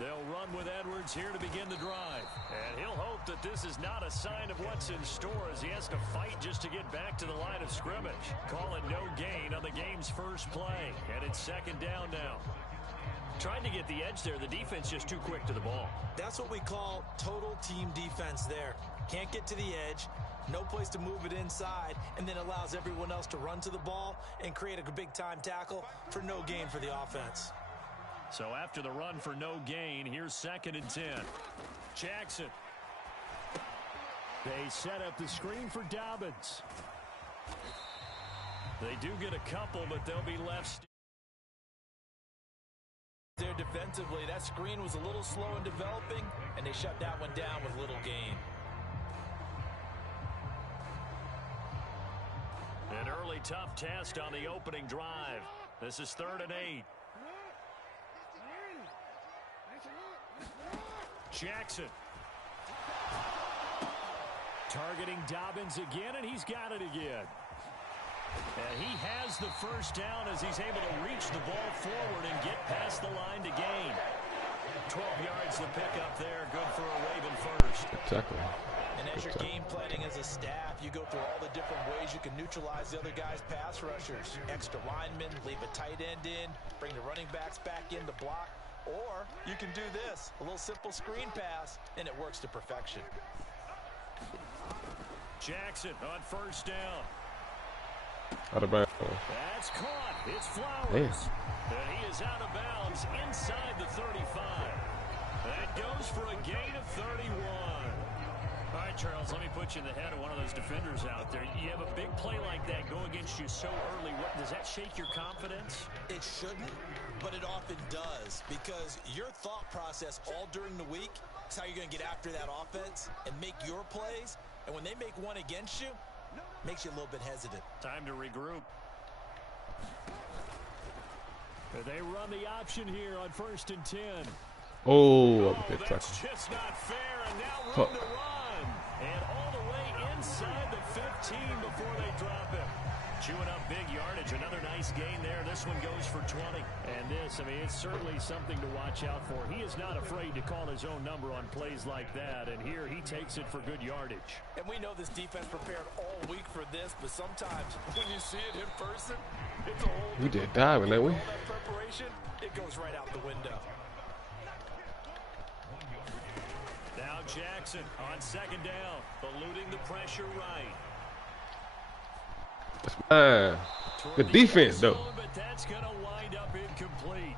They'll run with Edwards here to begin the drive. And he'll hope that this is not a sign of what's in store as he has to fight just to get back to the line of scrimmage. Call it no gain on the game's first play. And it's second down now. Trying to get the edge there. The defense just too quick to the ball. That's what we call total team defense there. Can't get to the edge. No place to move it inside, and then allows everyone else to run to the ball and create a big-time tackle for no gain for the offense. So after the run for no gain, here's second and 10. Jackson. They set up the screen for Dobbins. They do get a couple, but they'll be left. There defensively, that screen was a little slow in developing, and they shut that one down with little gain. An early tough test on the opening drive. This is 3rd and 8. Jackson. Targeting Dobbins again, and he's got it again. And he has the first down as he's able to reach the ball forward and get past the line to gain. 12 yards to pick up there. Good for a Raven first. Exactly. And as you're game planning as a staff, you go through all the different ways you can neutralize the other guy's pass rushers. Extra linemen, leave a tight end in, bring the running backs back in to block. Or you can do this, a little simple screen pass, and it works to perfection. Jackson on first down. Out of bounds. That's caught. It's Flowers. And he is out of bounds inside the 35. That goes for a gain of 31. All right, Charles, let me put you in the head of one of those defenders out there. You have a big play like that go against you so early. Does that shake your confidence? It shouldn't, but it often does, because your thought process all during the week is how you're going to get after that offense and make your plays. And when they make one against you, it makes you a little bit hesitant. Time to regroup. They run the option here on 1st and 10. Oh, that's just not fair, and now room to run. And all the way inside the 15 before they drop him. Chewing up big yardage. Another nice gain there. This one goes for 20. And this, I mean, it's certainly something to watch out for. He is not afraid to call his own number on plays like that. And here he takes it for good yardage. And we know this defense prepared all week for this, but sometimes when you see it in person, it's a whole we did dive, didn't we? All that preparation, it goes right out the window. Now Jackson on second down, eluding the pressure right. Good defense, though. But that's going to wind up incomplete.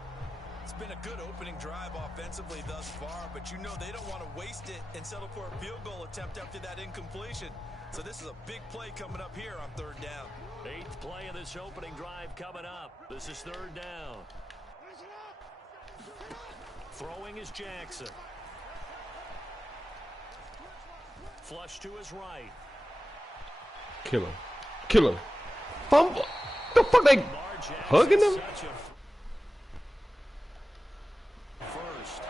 It's been a good opening drive offensively thus far, but you know they don't want to waste it and settle for a field goal attempt after that incompletion. So this is a big play coming up here on 3rd down. 8th play of this opening drive coming up. This is 3rd down. Throwing is Jackson. Flush to his right. Kill him. Kill him. Fumble. The fuck they hugging him? First.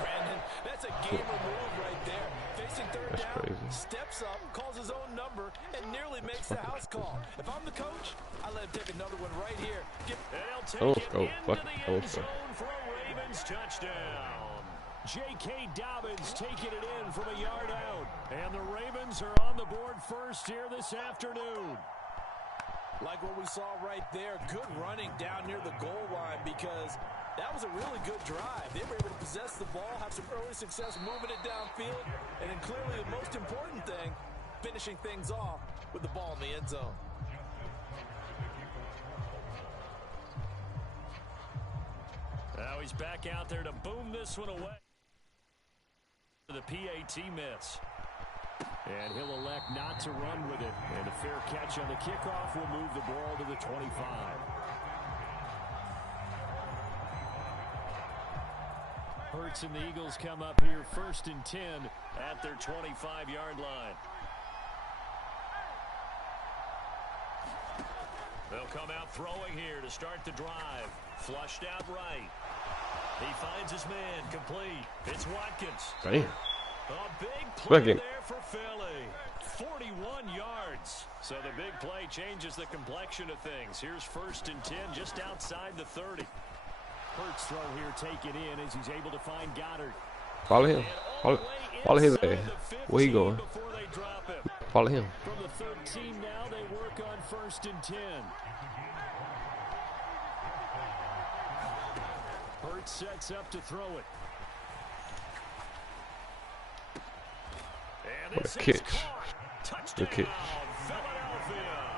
Brandon, that's a gamer move right there. Facing 3rd down, crazy. steps up, calls his own number, number and nearly makes the house call. If I'm the coach, I let him take another one right here. And he'll take it into the end zone for a Ravens touchdown. J.K. Dobbins taking it in from a yard out. And the Ravens are on the board first here this afternoon. Like what we saw right there, good running down near the goal line because that was a really good drive. They were able to possess the ball, have some early success moving it downfield, and then clearly the most important thing, finishing things off with the ball in the end zone. Now he's back out there to boom this one away. The PAT miss. And he'll elect not to run with it. And a fair catch on the kickoff will move the ball to the 25. Hurts and the Eagles come up here 1st and 10 at their 25-yard line. They'll come out throwing here to start the drive. Flushed out right. He finds his man complete. It's Watkins. Damn. A big play there for Philly. 41 yards. So the big play changes the complexion of things. Here's 1st and 10 just outside the 30. Hurts throw here taken in as he's able to find Goddard. Follow him. Follow his ass. Where he going? Follow him. From the 13 now they work on 1st and 10. Hurts sets up to throw it. What a catch. Good catch. Philadelphia.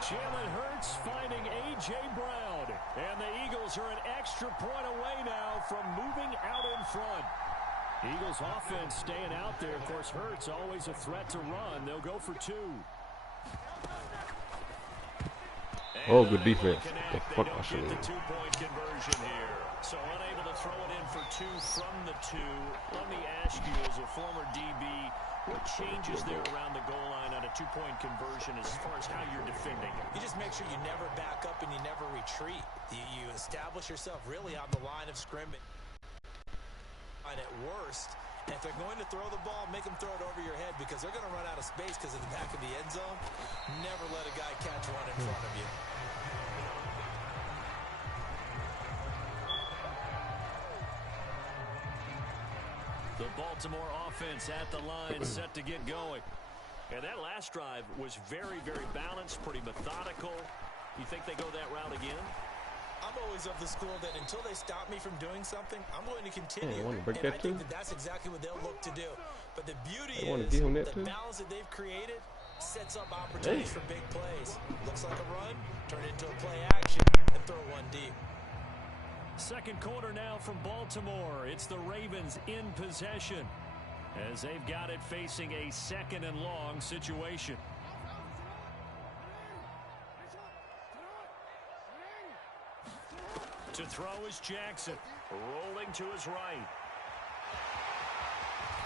Jalen Hurts finding A.J. Brown. And the Eagles are an extra point away now from moving out in front. Eagles offense staying out there. Of course, Hurts always a threat to run. They'll go for 2. Oh, good defense. They don't get the 2-point conversion here. So unable to throw it in for 2 from the 2. Let me ask you, as a former DB, what changes there around the goal line on a 2-point conversion as far as how you're defending it? You just make sure you never back up and you never retreat. You establish yourself really on the line of scrimmage. And at worst, if they're going to throw the ball, make them throw it over your head because they're going to run out of space because of the back of the end zone. Never let a guy catch one in front of you. The Baltimore offense at the line, set to get going. And that last drive was very, very balanced, pretty methodical. You think they go that route again? I'm always of the school that until they stop me from doing something, I'm going to continue. Want to break and that I think too? that's exactly what they'll look to do. But the beauty They want to is give him that the too? balance that they've created sets up opportunities for big plays. Looks like a run, turn it into a play action, and throw one deep. Second quarter now from Baltimore. It's the Ravens in possession as they've got it facing a 2nd and long situation. To throw is Jackson, rolling to his right.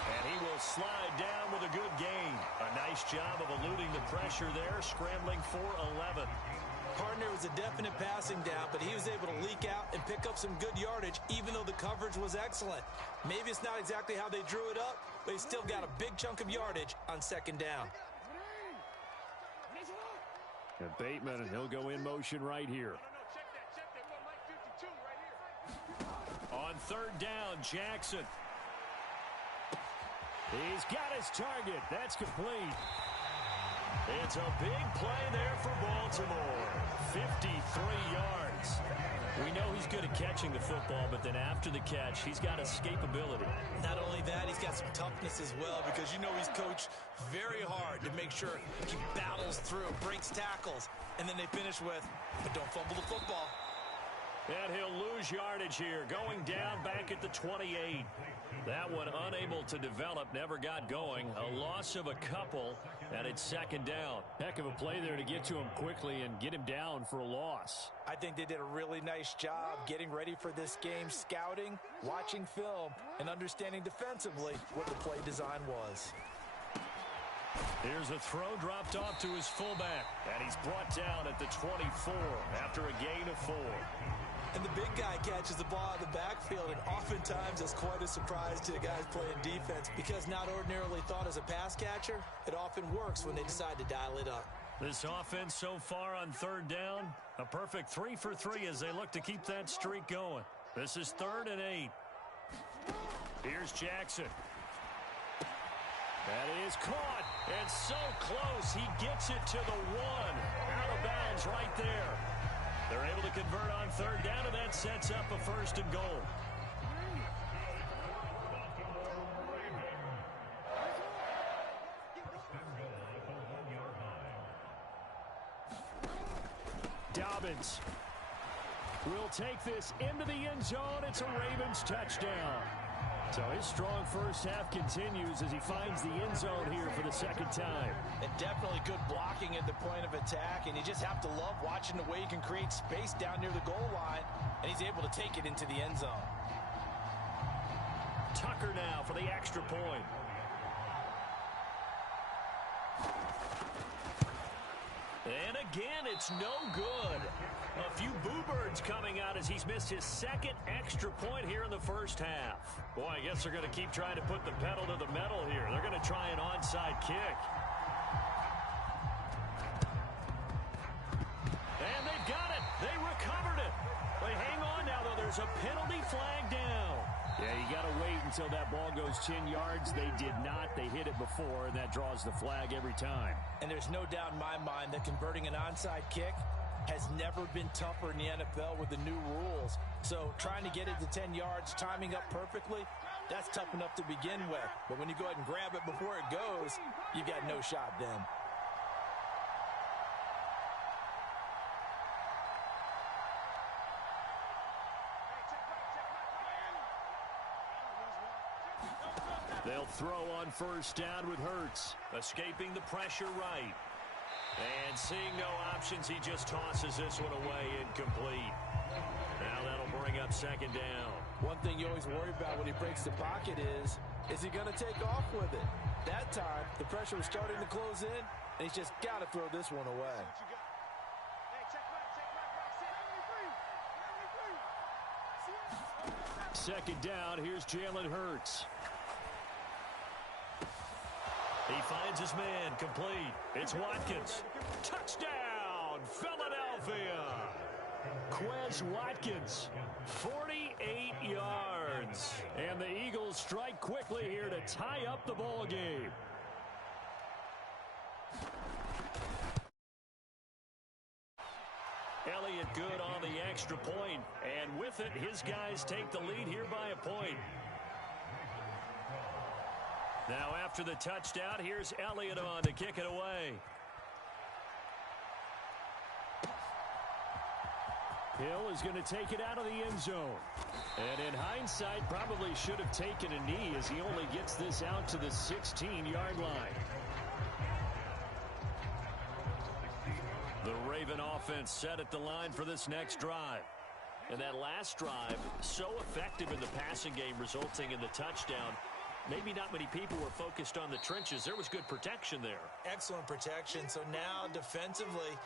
And he will slide down with a good gain. A nice job of eluding the pressure there, scrambling for 11. Partner was a definite passing down, but he was able to leak out and pick up some good yardage, even though the coverage was excellent. Maybe it's not exactly how they drew it up, but he still got a big chunk of yardage on 2nd down. And Bateman, and he'll go in motion right here. On 3rd down, Jackson. He's got his target. That's complete. It's a big play there for Baltimore. 53 yards. We know he's good at catching the football, but then after the catch, he's got escapability. Not only that, he's got some toughness as well because you know he's coached very hard to make sure he battles through, breaks tackles, and then they finish with, but don't fumble the football. And he'll lose yardage here, going down back at the 28. That one unable to develop, never got going. A loss of a couple, and it's 2nd down. Heck of a play there to get to him quickly and get him down for a loss. I think they did a really nice job getting ready for this game, scouting, watching film, and understanding defensively what the play design was. Here's a throw dropped off to his fullback. And he's brought down at the 24 after a gain of 4. And the big guy catches the ball out of the backfield, and oftentimes it's quite a surprise to the guys playing defense because not ordinarily thought as a pass catcher, it often works when they decide to dial it up. This offense so far on 3rd down, a perfect 3 for 3 as they look to keep that streak going. This is 3rd and 8. Here's Jackson. That is caught, and so close. He gets it to the 1. Out of bounds right there. They're able to convert on 3rd down, and that sets up a 1st and goal. Dobbins will take this into the end zone. It's a Ravens touchdown. So his strong first half continues as he finds the end zone here for the 2nd time. And definitely good blocking at the point of attack, and you just have to love watching the way he can create space down near the goal line, and he's able to take it into the end zone. Tucker now for the extra point. And again, it's no good. A few boo birds coming out as he's missed his 2nd extra point here in the first half. Boy, I guess they're going to keep trying to put the pedal to the metal here. They're going to try an onside kick. And they've got it. They recovered it. They hang on now, though. There's a penalty flag down. Yeah, you got to wait until that ball goes 10 yards. They did not. They hit it before, and that draws the flag every time. And there's no doubt in my mind that converting an onside kick has never been tougher in the NFL with the new rules. So trying to get it to 10 yards, timing up perfectly, that's tough enough to begin with. But when you go ahead and grab it before it goes, you've got no shot then. They'll throw on 1st down with Hurts, escaping the pressure right. And seeing no options, he just tosses this one away incomplete. Now that'll bring up 2nd down. One thing you always worry about when he breaks the pocket is he going to take off with it? That time, the pressure was starting to close in, and he's just got to throw this one away. Second down, here's Jalen Hurts. He finds his man, complete. It's Watkins. Touchdown, Philadelphia. Quez Watkins, 48 yards. And the Eagles strike quickly here to tie up the ball game. Elliott good on the extra point. And with it, his guys take the lead here by a point. Now after the touchdown, here's Elliott on to kick it away. Hill is going to take it out of the end zone. And in hindsight, probably should have taken a knee as he only gets this out to the 16-yard line. The Raven offense set at the line for this next drive. And that last drive, so effective in the passing game, resulting in the touchdown. Maybe not many people were focused on the trenches. There was good protection there. Excellent protection. So now defensively,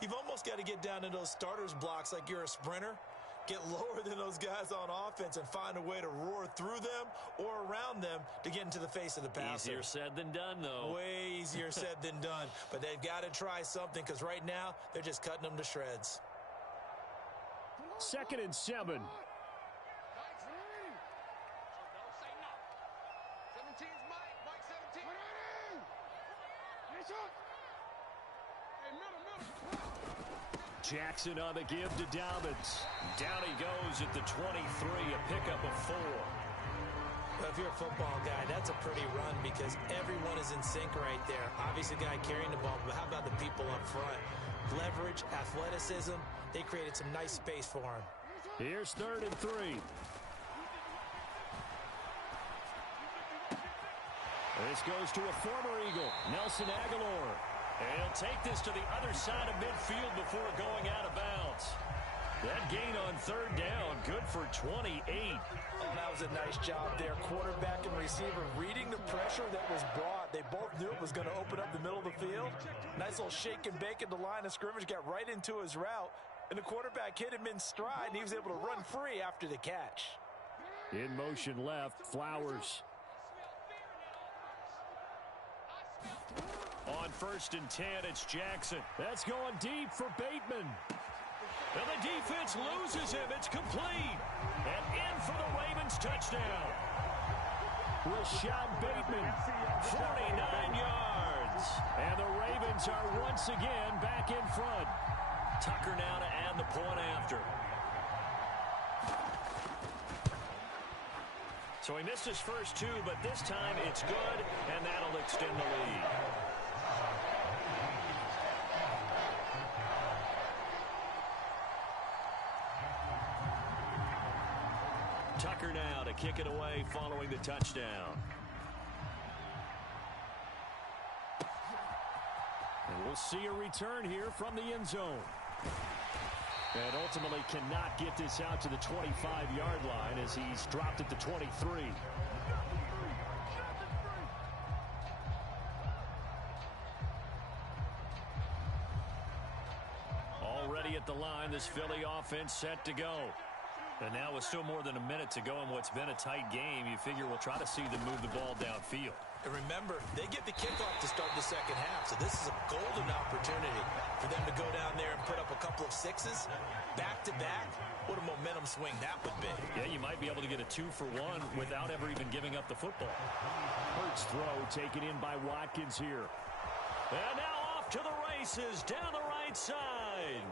you've almost got to get down to those starters blocks like you're a sprinter. Get lower than those guys on offense and find a way to roar through them or around them to get into the face of the passer. Easier said than done, though. Way easier said than done. But they've got to try something because right now they're just cutting them to shreds. 2nd and 7. Jackson on the give to Dobbins. Down he goes at the 23, a pickup of 4. Well, if you're a football guy, that's a pretty run because everyone is in sync right there. Obviously, the guy carrying the ball, but how about the people up front? Leverage, athleticism, they created some nice space for him. Here's 3rd and 3. This goes to a former Eagle, Nelson Aguilar. And he'll take this to the other side of midfield before going out of bounds. That gain on third down. Good for 28. Oh, that was a nice job there. Quarterback and receiver reading the pressure that was brought. They both knew it was going to open up the middle of the field. Nice little shake and bake at the line of scrimmage. Got right into his route. And the quarterback hit him in stride, and he was able to run free after the catch. In motion left, Flowers. On 1st and 10, it's Jackson. That's going deep for Bateman. And the defense loses him. It's complete. And in for the Ravens touchdown. Rashad Bateman, 49 yards. And the Ravens are once again back in front. Tucker now to add the point after. So he missed his first two, but this time it's good, and that'll extend the lead. Tucker now to kick it away following the touchdown. And we'll see a return here from the end zone. And ultimately cannot get this out to the 25-yard line as he's dropped at the 23. Already at the line, this Philly offense set to go. And now with still more than a minute to go in what's been a tight game, you figure we'll try to see them move the ball downfield. And remember, they get the kickoff to start the second half, so this is a golden opportunity for them to go down there and put up a couple of sixes back-to-back. What a momentum swing that would be. Yeah, you might be able to get a 2-for-1 without ever even giving up the football. Hurts throw taken in by Watkins here. And now off to the races down the right side.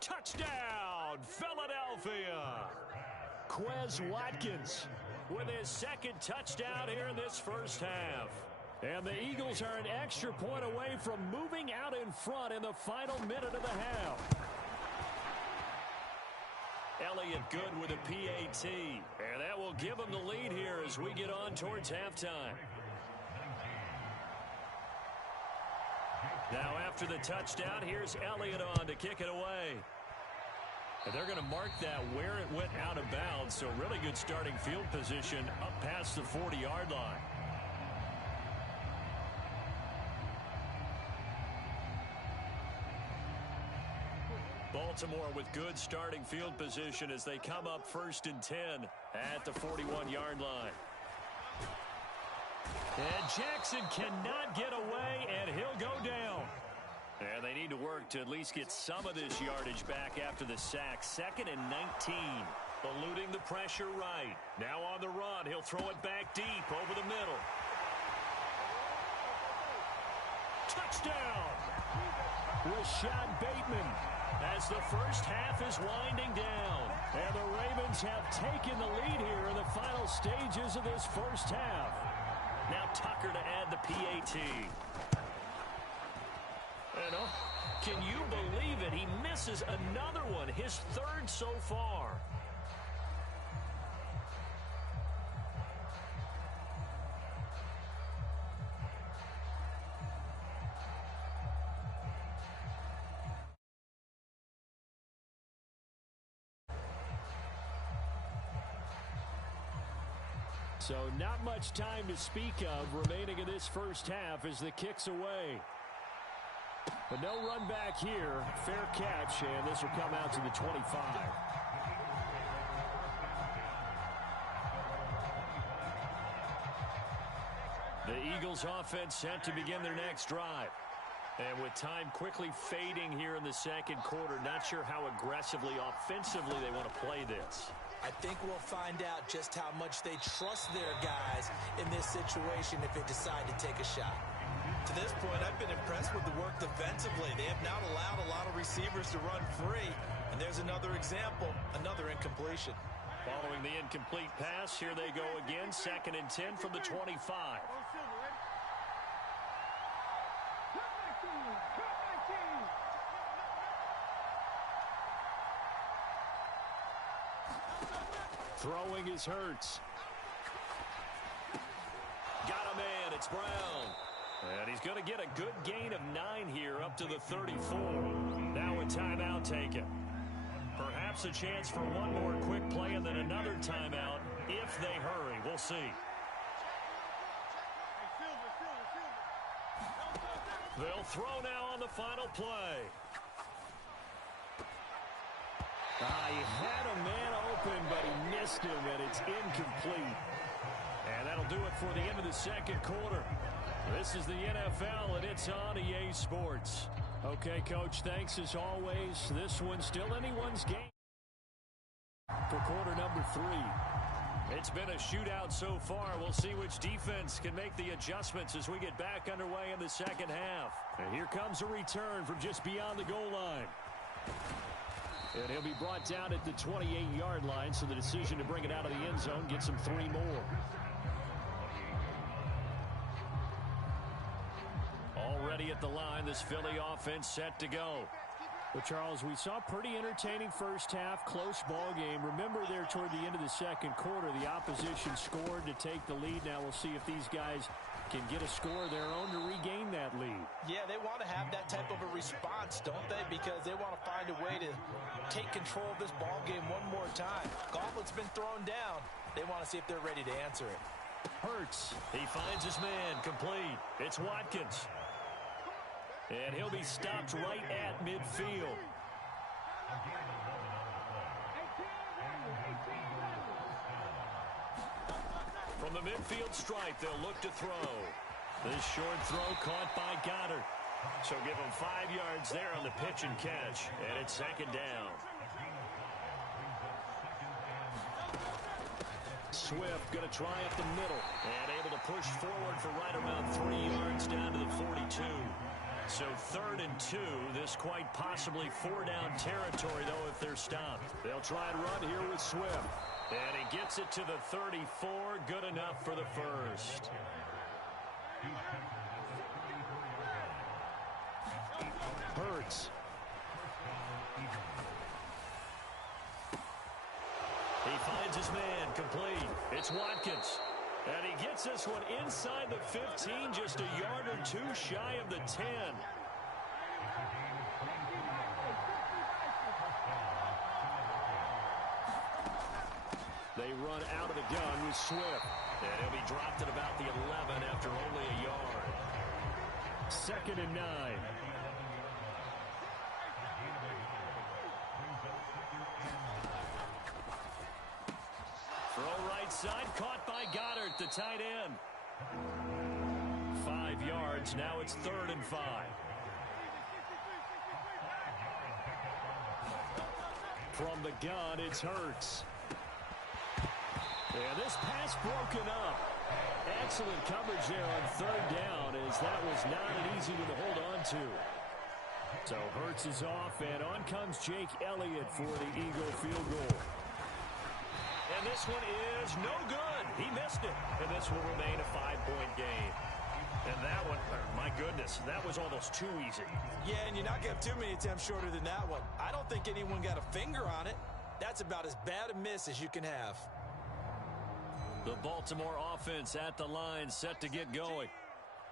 Touchdown, Philadelphia! Quez Watkins With his second touchdown here in this first half. And the Eagles are an extra point away from moving out in front in the final minute of the half. Elliott good with a PAT. And that will give him the lead here as we get on towards halftime. Now after the touchdown, here's Elliott on to kick it away. And they're going to mark that where it went out of bounds. So really good starting field position up past the 40-yard line. Baltimore with good starting field position as they come up 1st and 10 at the 41-yard line. And Jackson cannot get away, and he'll go down. And they need to work to at least get some of this yardage back after the sack. 2nd and 19. Eluding the pressure right. Now on the run. He'll throw it back deep over the middle. Touchdown! Rashad Bateman. As the first half is winding down. And the Ravens have taken the lead here in the final stages of this first half. Now Tucker to add the PAT. And can you believe it? He misses another one, his 3rd so far. So not much time to speak of remaining in this first half as the kick's away. But no run back here. Fair catch, and this will come out to the 25. The Eagles offense set to begin their next drive. And with time quickly fading here in the second quarter, not sure how aggressively, offensively they want to play this. I think we'll find out just how much they trust their guys in this situation if they decide to take a shot. To this point, I've been impressed with the work defensively. They have not allowed a lot of receivers to run free. And there's another example, another incompletion. Following the incomplete pass, here they go again. 2nd and 10 from the 25. Throwing is Hurts. Got a man, a It's Brown. And he's going to get a good gain of 9 here up to the 34. Now a timeout taken. Perhaps a chance for one more quick play and then another timeout if they hurry. We'll see. They'll throw now on the final play. He had a man open, but he missed him, and it's incomplete. And that'll do it for the end of the second quarter. This is the NFL, and it's on EA Sports. Okay, Coach, thanks as always. This one's still anyone's game for quarter number 3. It's been a shootout so far. We'll see which defense can make the adjustments as we get back underway in the second half. And here comes a return from just beyond the goal line. And he'll be brought down at the 28-yard line, so the decision to bring it out of the end zone gets him 3 more. Already at the line, this Philly offense set to go. But, Charles, we saw a pretty entertaining first half, close ball game. Remember there toward the end of the second quarter, the opposition scored to take the lead. Now we'll see if these guys can get a score of their own to regain that lead. Yeah, they want to have that type of a response, don't they? Because they want to find a way to take control of this ball game one more time. Gauntlet's been thrown down. They want to see if they're ready to answer it. Hurts. He finds his man complete. It's Watkins. And he'll be stopped right at midfield. From the midfield stripe, they'll look to throw. This short throw caught by Goddard. So give him 5 yards there on the pitch and catch. And it's second down. Swift going to try up the middle. And able to push forward for right around 3 yards down to the 42. So 3rd and 2, this quite possibly 4-down territory, though, if they're stopped. They'll try and run here with Swift. And he gets it to the 34, good enough for the first. Hurts. He finds his man complete. It's Watkins. And he gets this one inside the 15, just a yard or 2 shy of the 10. They run out of the gun with Swift. And he'll be dropped at about the 11 after only a yard. 2nd and 9. Throw right side, caught by Goddard, the tight end. 5 yards, now it's 3rd and 5. From the gun, it's Hurts. Yeah, this pass broken up. Excellent coverage there on 3rd down, as that was not an easy one to hold on to. So Hurts is off, and on comes Jake Elliott for the Eagle field goal. And this one is no good. He missed it. And this will remain a 5-point game. And that one, my goodness, that was almost too easy. Yeah, and you're not going to have too many attempts shorter than that one. I don't think anyone got a finger on it. That's about as bad a miss as you can have. The Baltimore offense at the line, set to get going.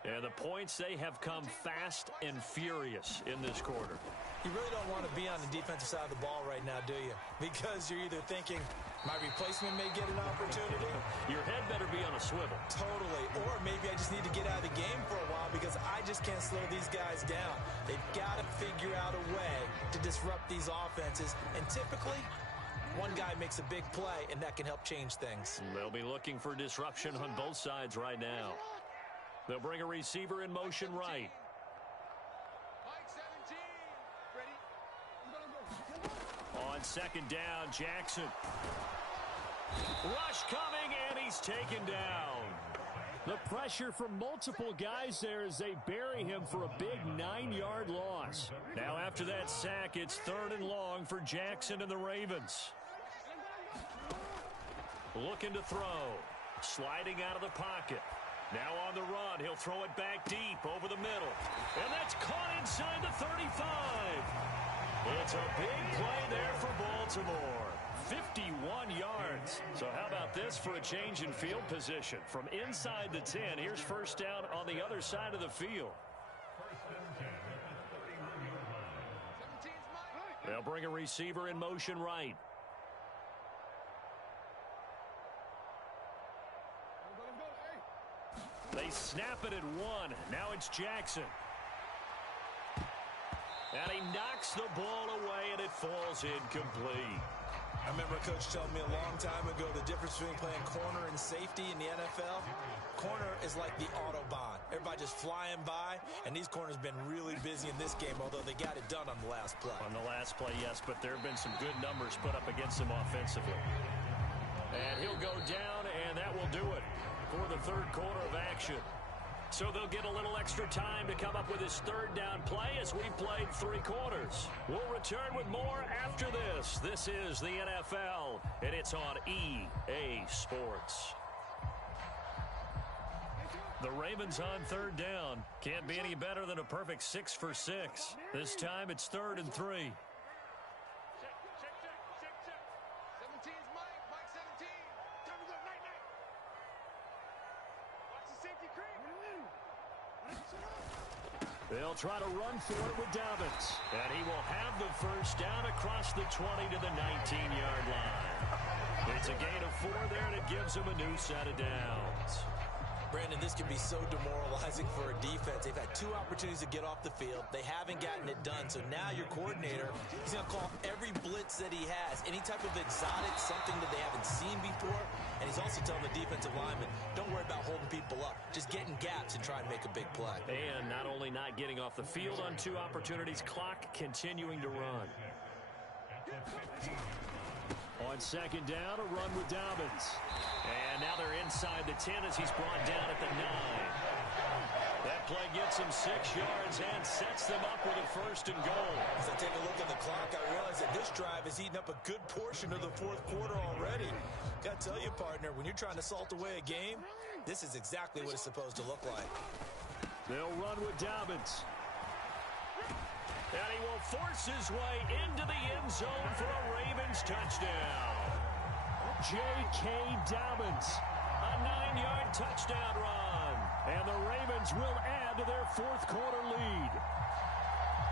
And the points, they have come fast and furious in this quarter. You really don't want to be on the defensive side of the ball right now, do you? Because you're either thinking, my replacement may get an opportunity. Your head better be on a swivel. Totally. Or maybe I just need to get out of the game for a while because I just can't slow these guys down. They've got to figure out a way to disrupt these offenses. And typically, one guy makes a big play, and that can help change things. They'll be looking for disruption on both sides right now. They'll bring a receiver in motion right. On 2nd down, Jackson. Rush coming, and he's taken down. The pressure from multiple guys there as they bury him for a big 9-yard loss. Now after that sack, it's 3rd and long for Jackson and the Ravens. Looking to throw. Sliding out of the pocket. Now on the run, he'll throw it back deep over the middle. And that's caught inside the 35. It's a big play there for Baltimore. 51 yards. So how about this for a change in field position? From inside the 10, here's first down on the other side of the field. They'll bring a receiver in motion right. They snap it at 1. Now it's Jackson. And he knocks the ball away, and it falls incomplete. I remember a coach telling me a long time ago the difference between playing corner and safety in the NFL. Corner is like the Autobahn. Everybody just flying by, and these corners have been really busy in this game, although they got it done on the last play. On the last play, yes, but there have been some good numbers put up against him offensively. And he'll go down, and that will do it for the third quarter of action. So they'll get a little extra time to come up with his third down play as we played 3 quarters. We'll return with more after this. This is the NFL, and it's on EA Sports. The Ravens on third down. Can't be any better than a perfect 6 for 6. This time it's 3rd and 3. They'll try to run for it with Dobbins. And he will have the first down across the 20 to the 19-yard line. It's a gain of 4 there, and it gives him a new set of downs. Brandon, this can be so demoralizing for a defense. They've had 2 opportunities to get off the field. They haven't gotten it done. So now your coordinator, he's going to call every blitz that he has, any type of exotic, something that they haven't seen before. And he's also telling the defensive lineman, don't worry about holding people up. Just get in gaps and try and make a big play. And not only not getting off the field on 2 opportunities, clock continuing to run. On second down, a run with Dobbins. And now they're inside the 10 as he's brought down at the 9. That play gets him 6 yards and sets them up with a 1st and goal. As I take a look at the clock, I realize that this drive has eaten up a good portion of the 4th quarter already. Got to tell you, partner, when you're trying to salt away a game, this is exactly what it's supposed to look like. They'll run with Dobbins. And he will force his way into the end zone for a Ravens touchdown. J.K. Dobbins, a 9-yard touchdown run. And the Ravens will add to their 4th quarter lead.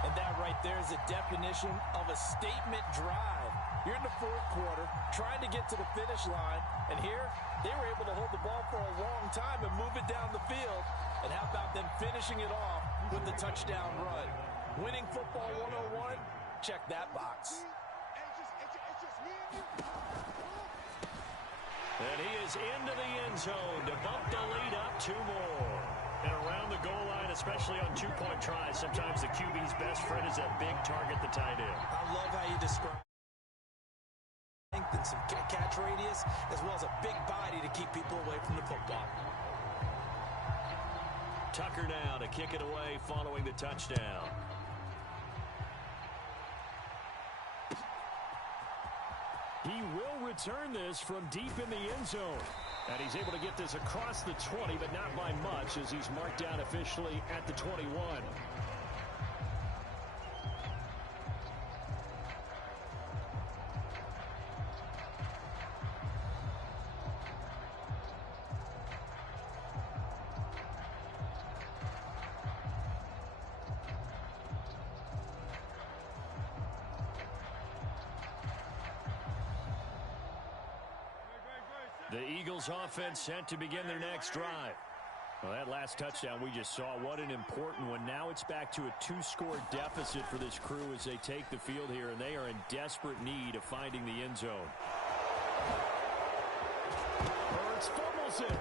And that right there is the definition of a statement drive. You're in the 4th quarter, trying to get to the finish line. And here, they were able to hold the ball for a long time and move it down the field. And how about them finishing it off with the touchdown run? Winning football 101, check that box. And he is into the end zone to bump the lead up 2 more. And around the goal line, especially on 2-point tries, sometimes the QB's best friend is that big target, the tight end. I love how you describe length and some catch radius, as well as a big body to keep people away from the football. Tucker now to kick it away following the touchdown. He will return this from deep in the end zone. And he's able to get this across the 20, but not by much, as he's marked down officially at the 21. The Eagles offense set to begin their next drive. Well, that last touchdown we just saw, what an important one. Now it's back to a 2-score deficit for this crew as they take the field here, and they are in desperate need of finding the end zone. Hurts fumbles it.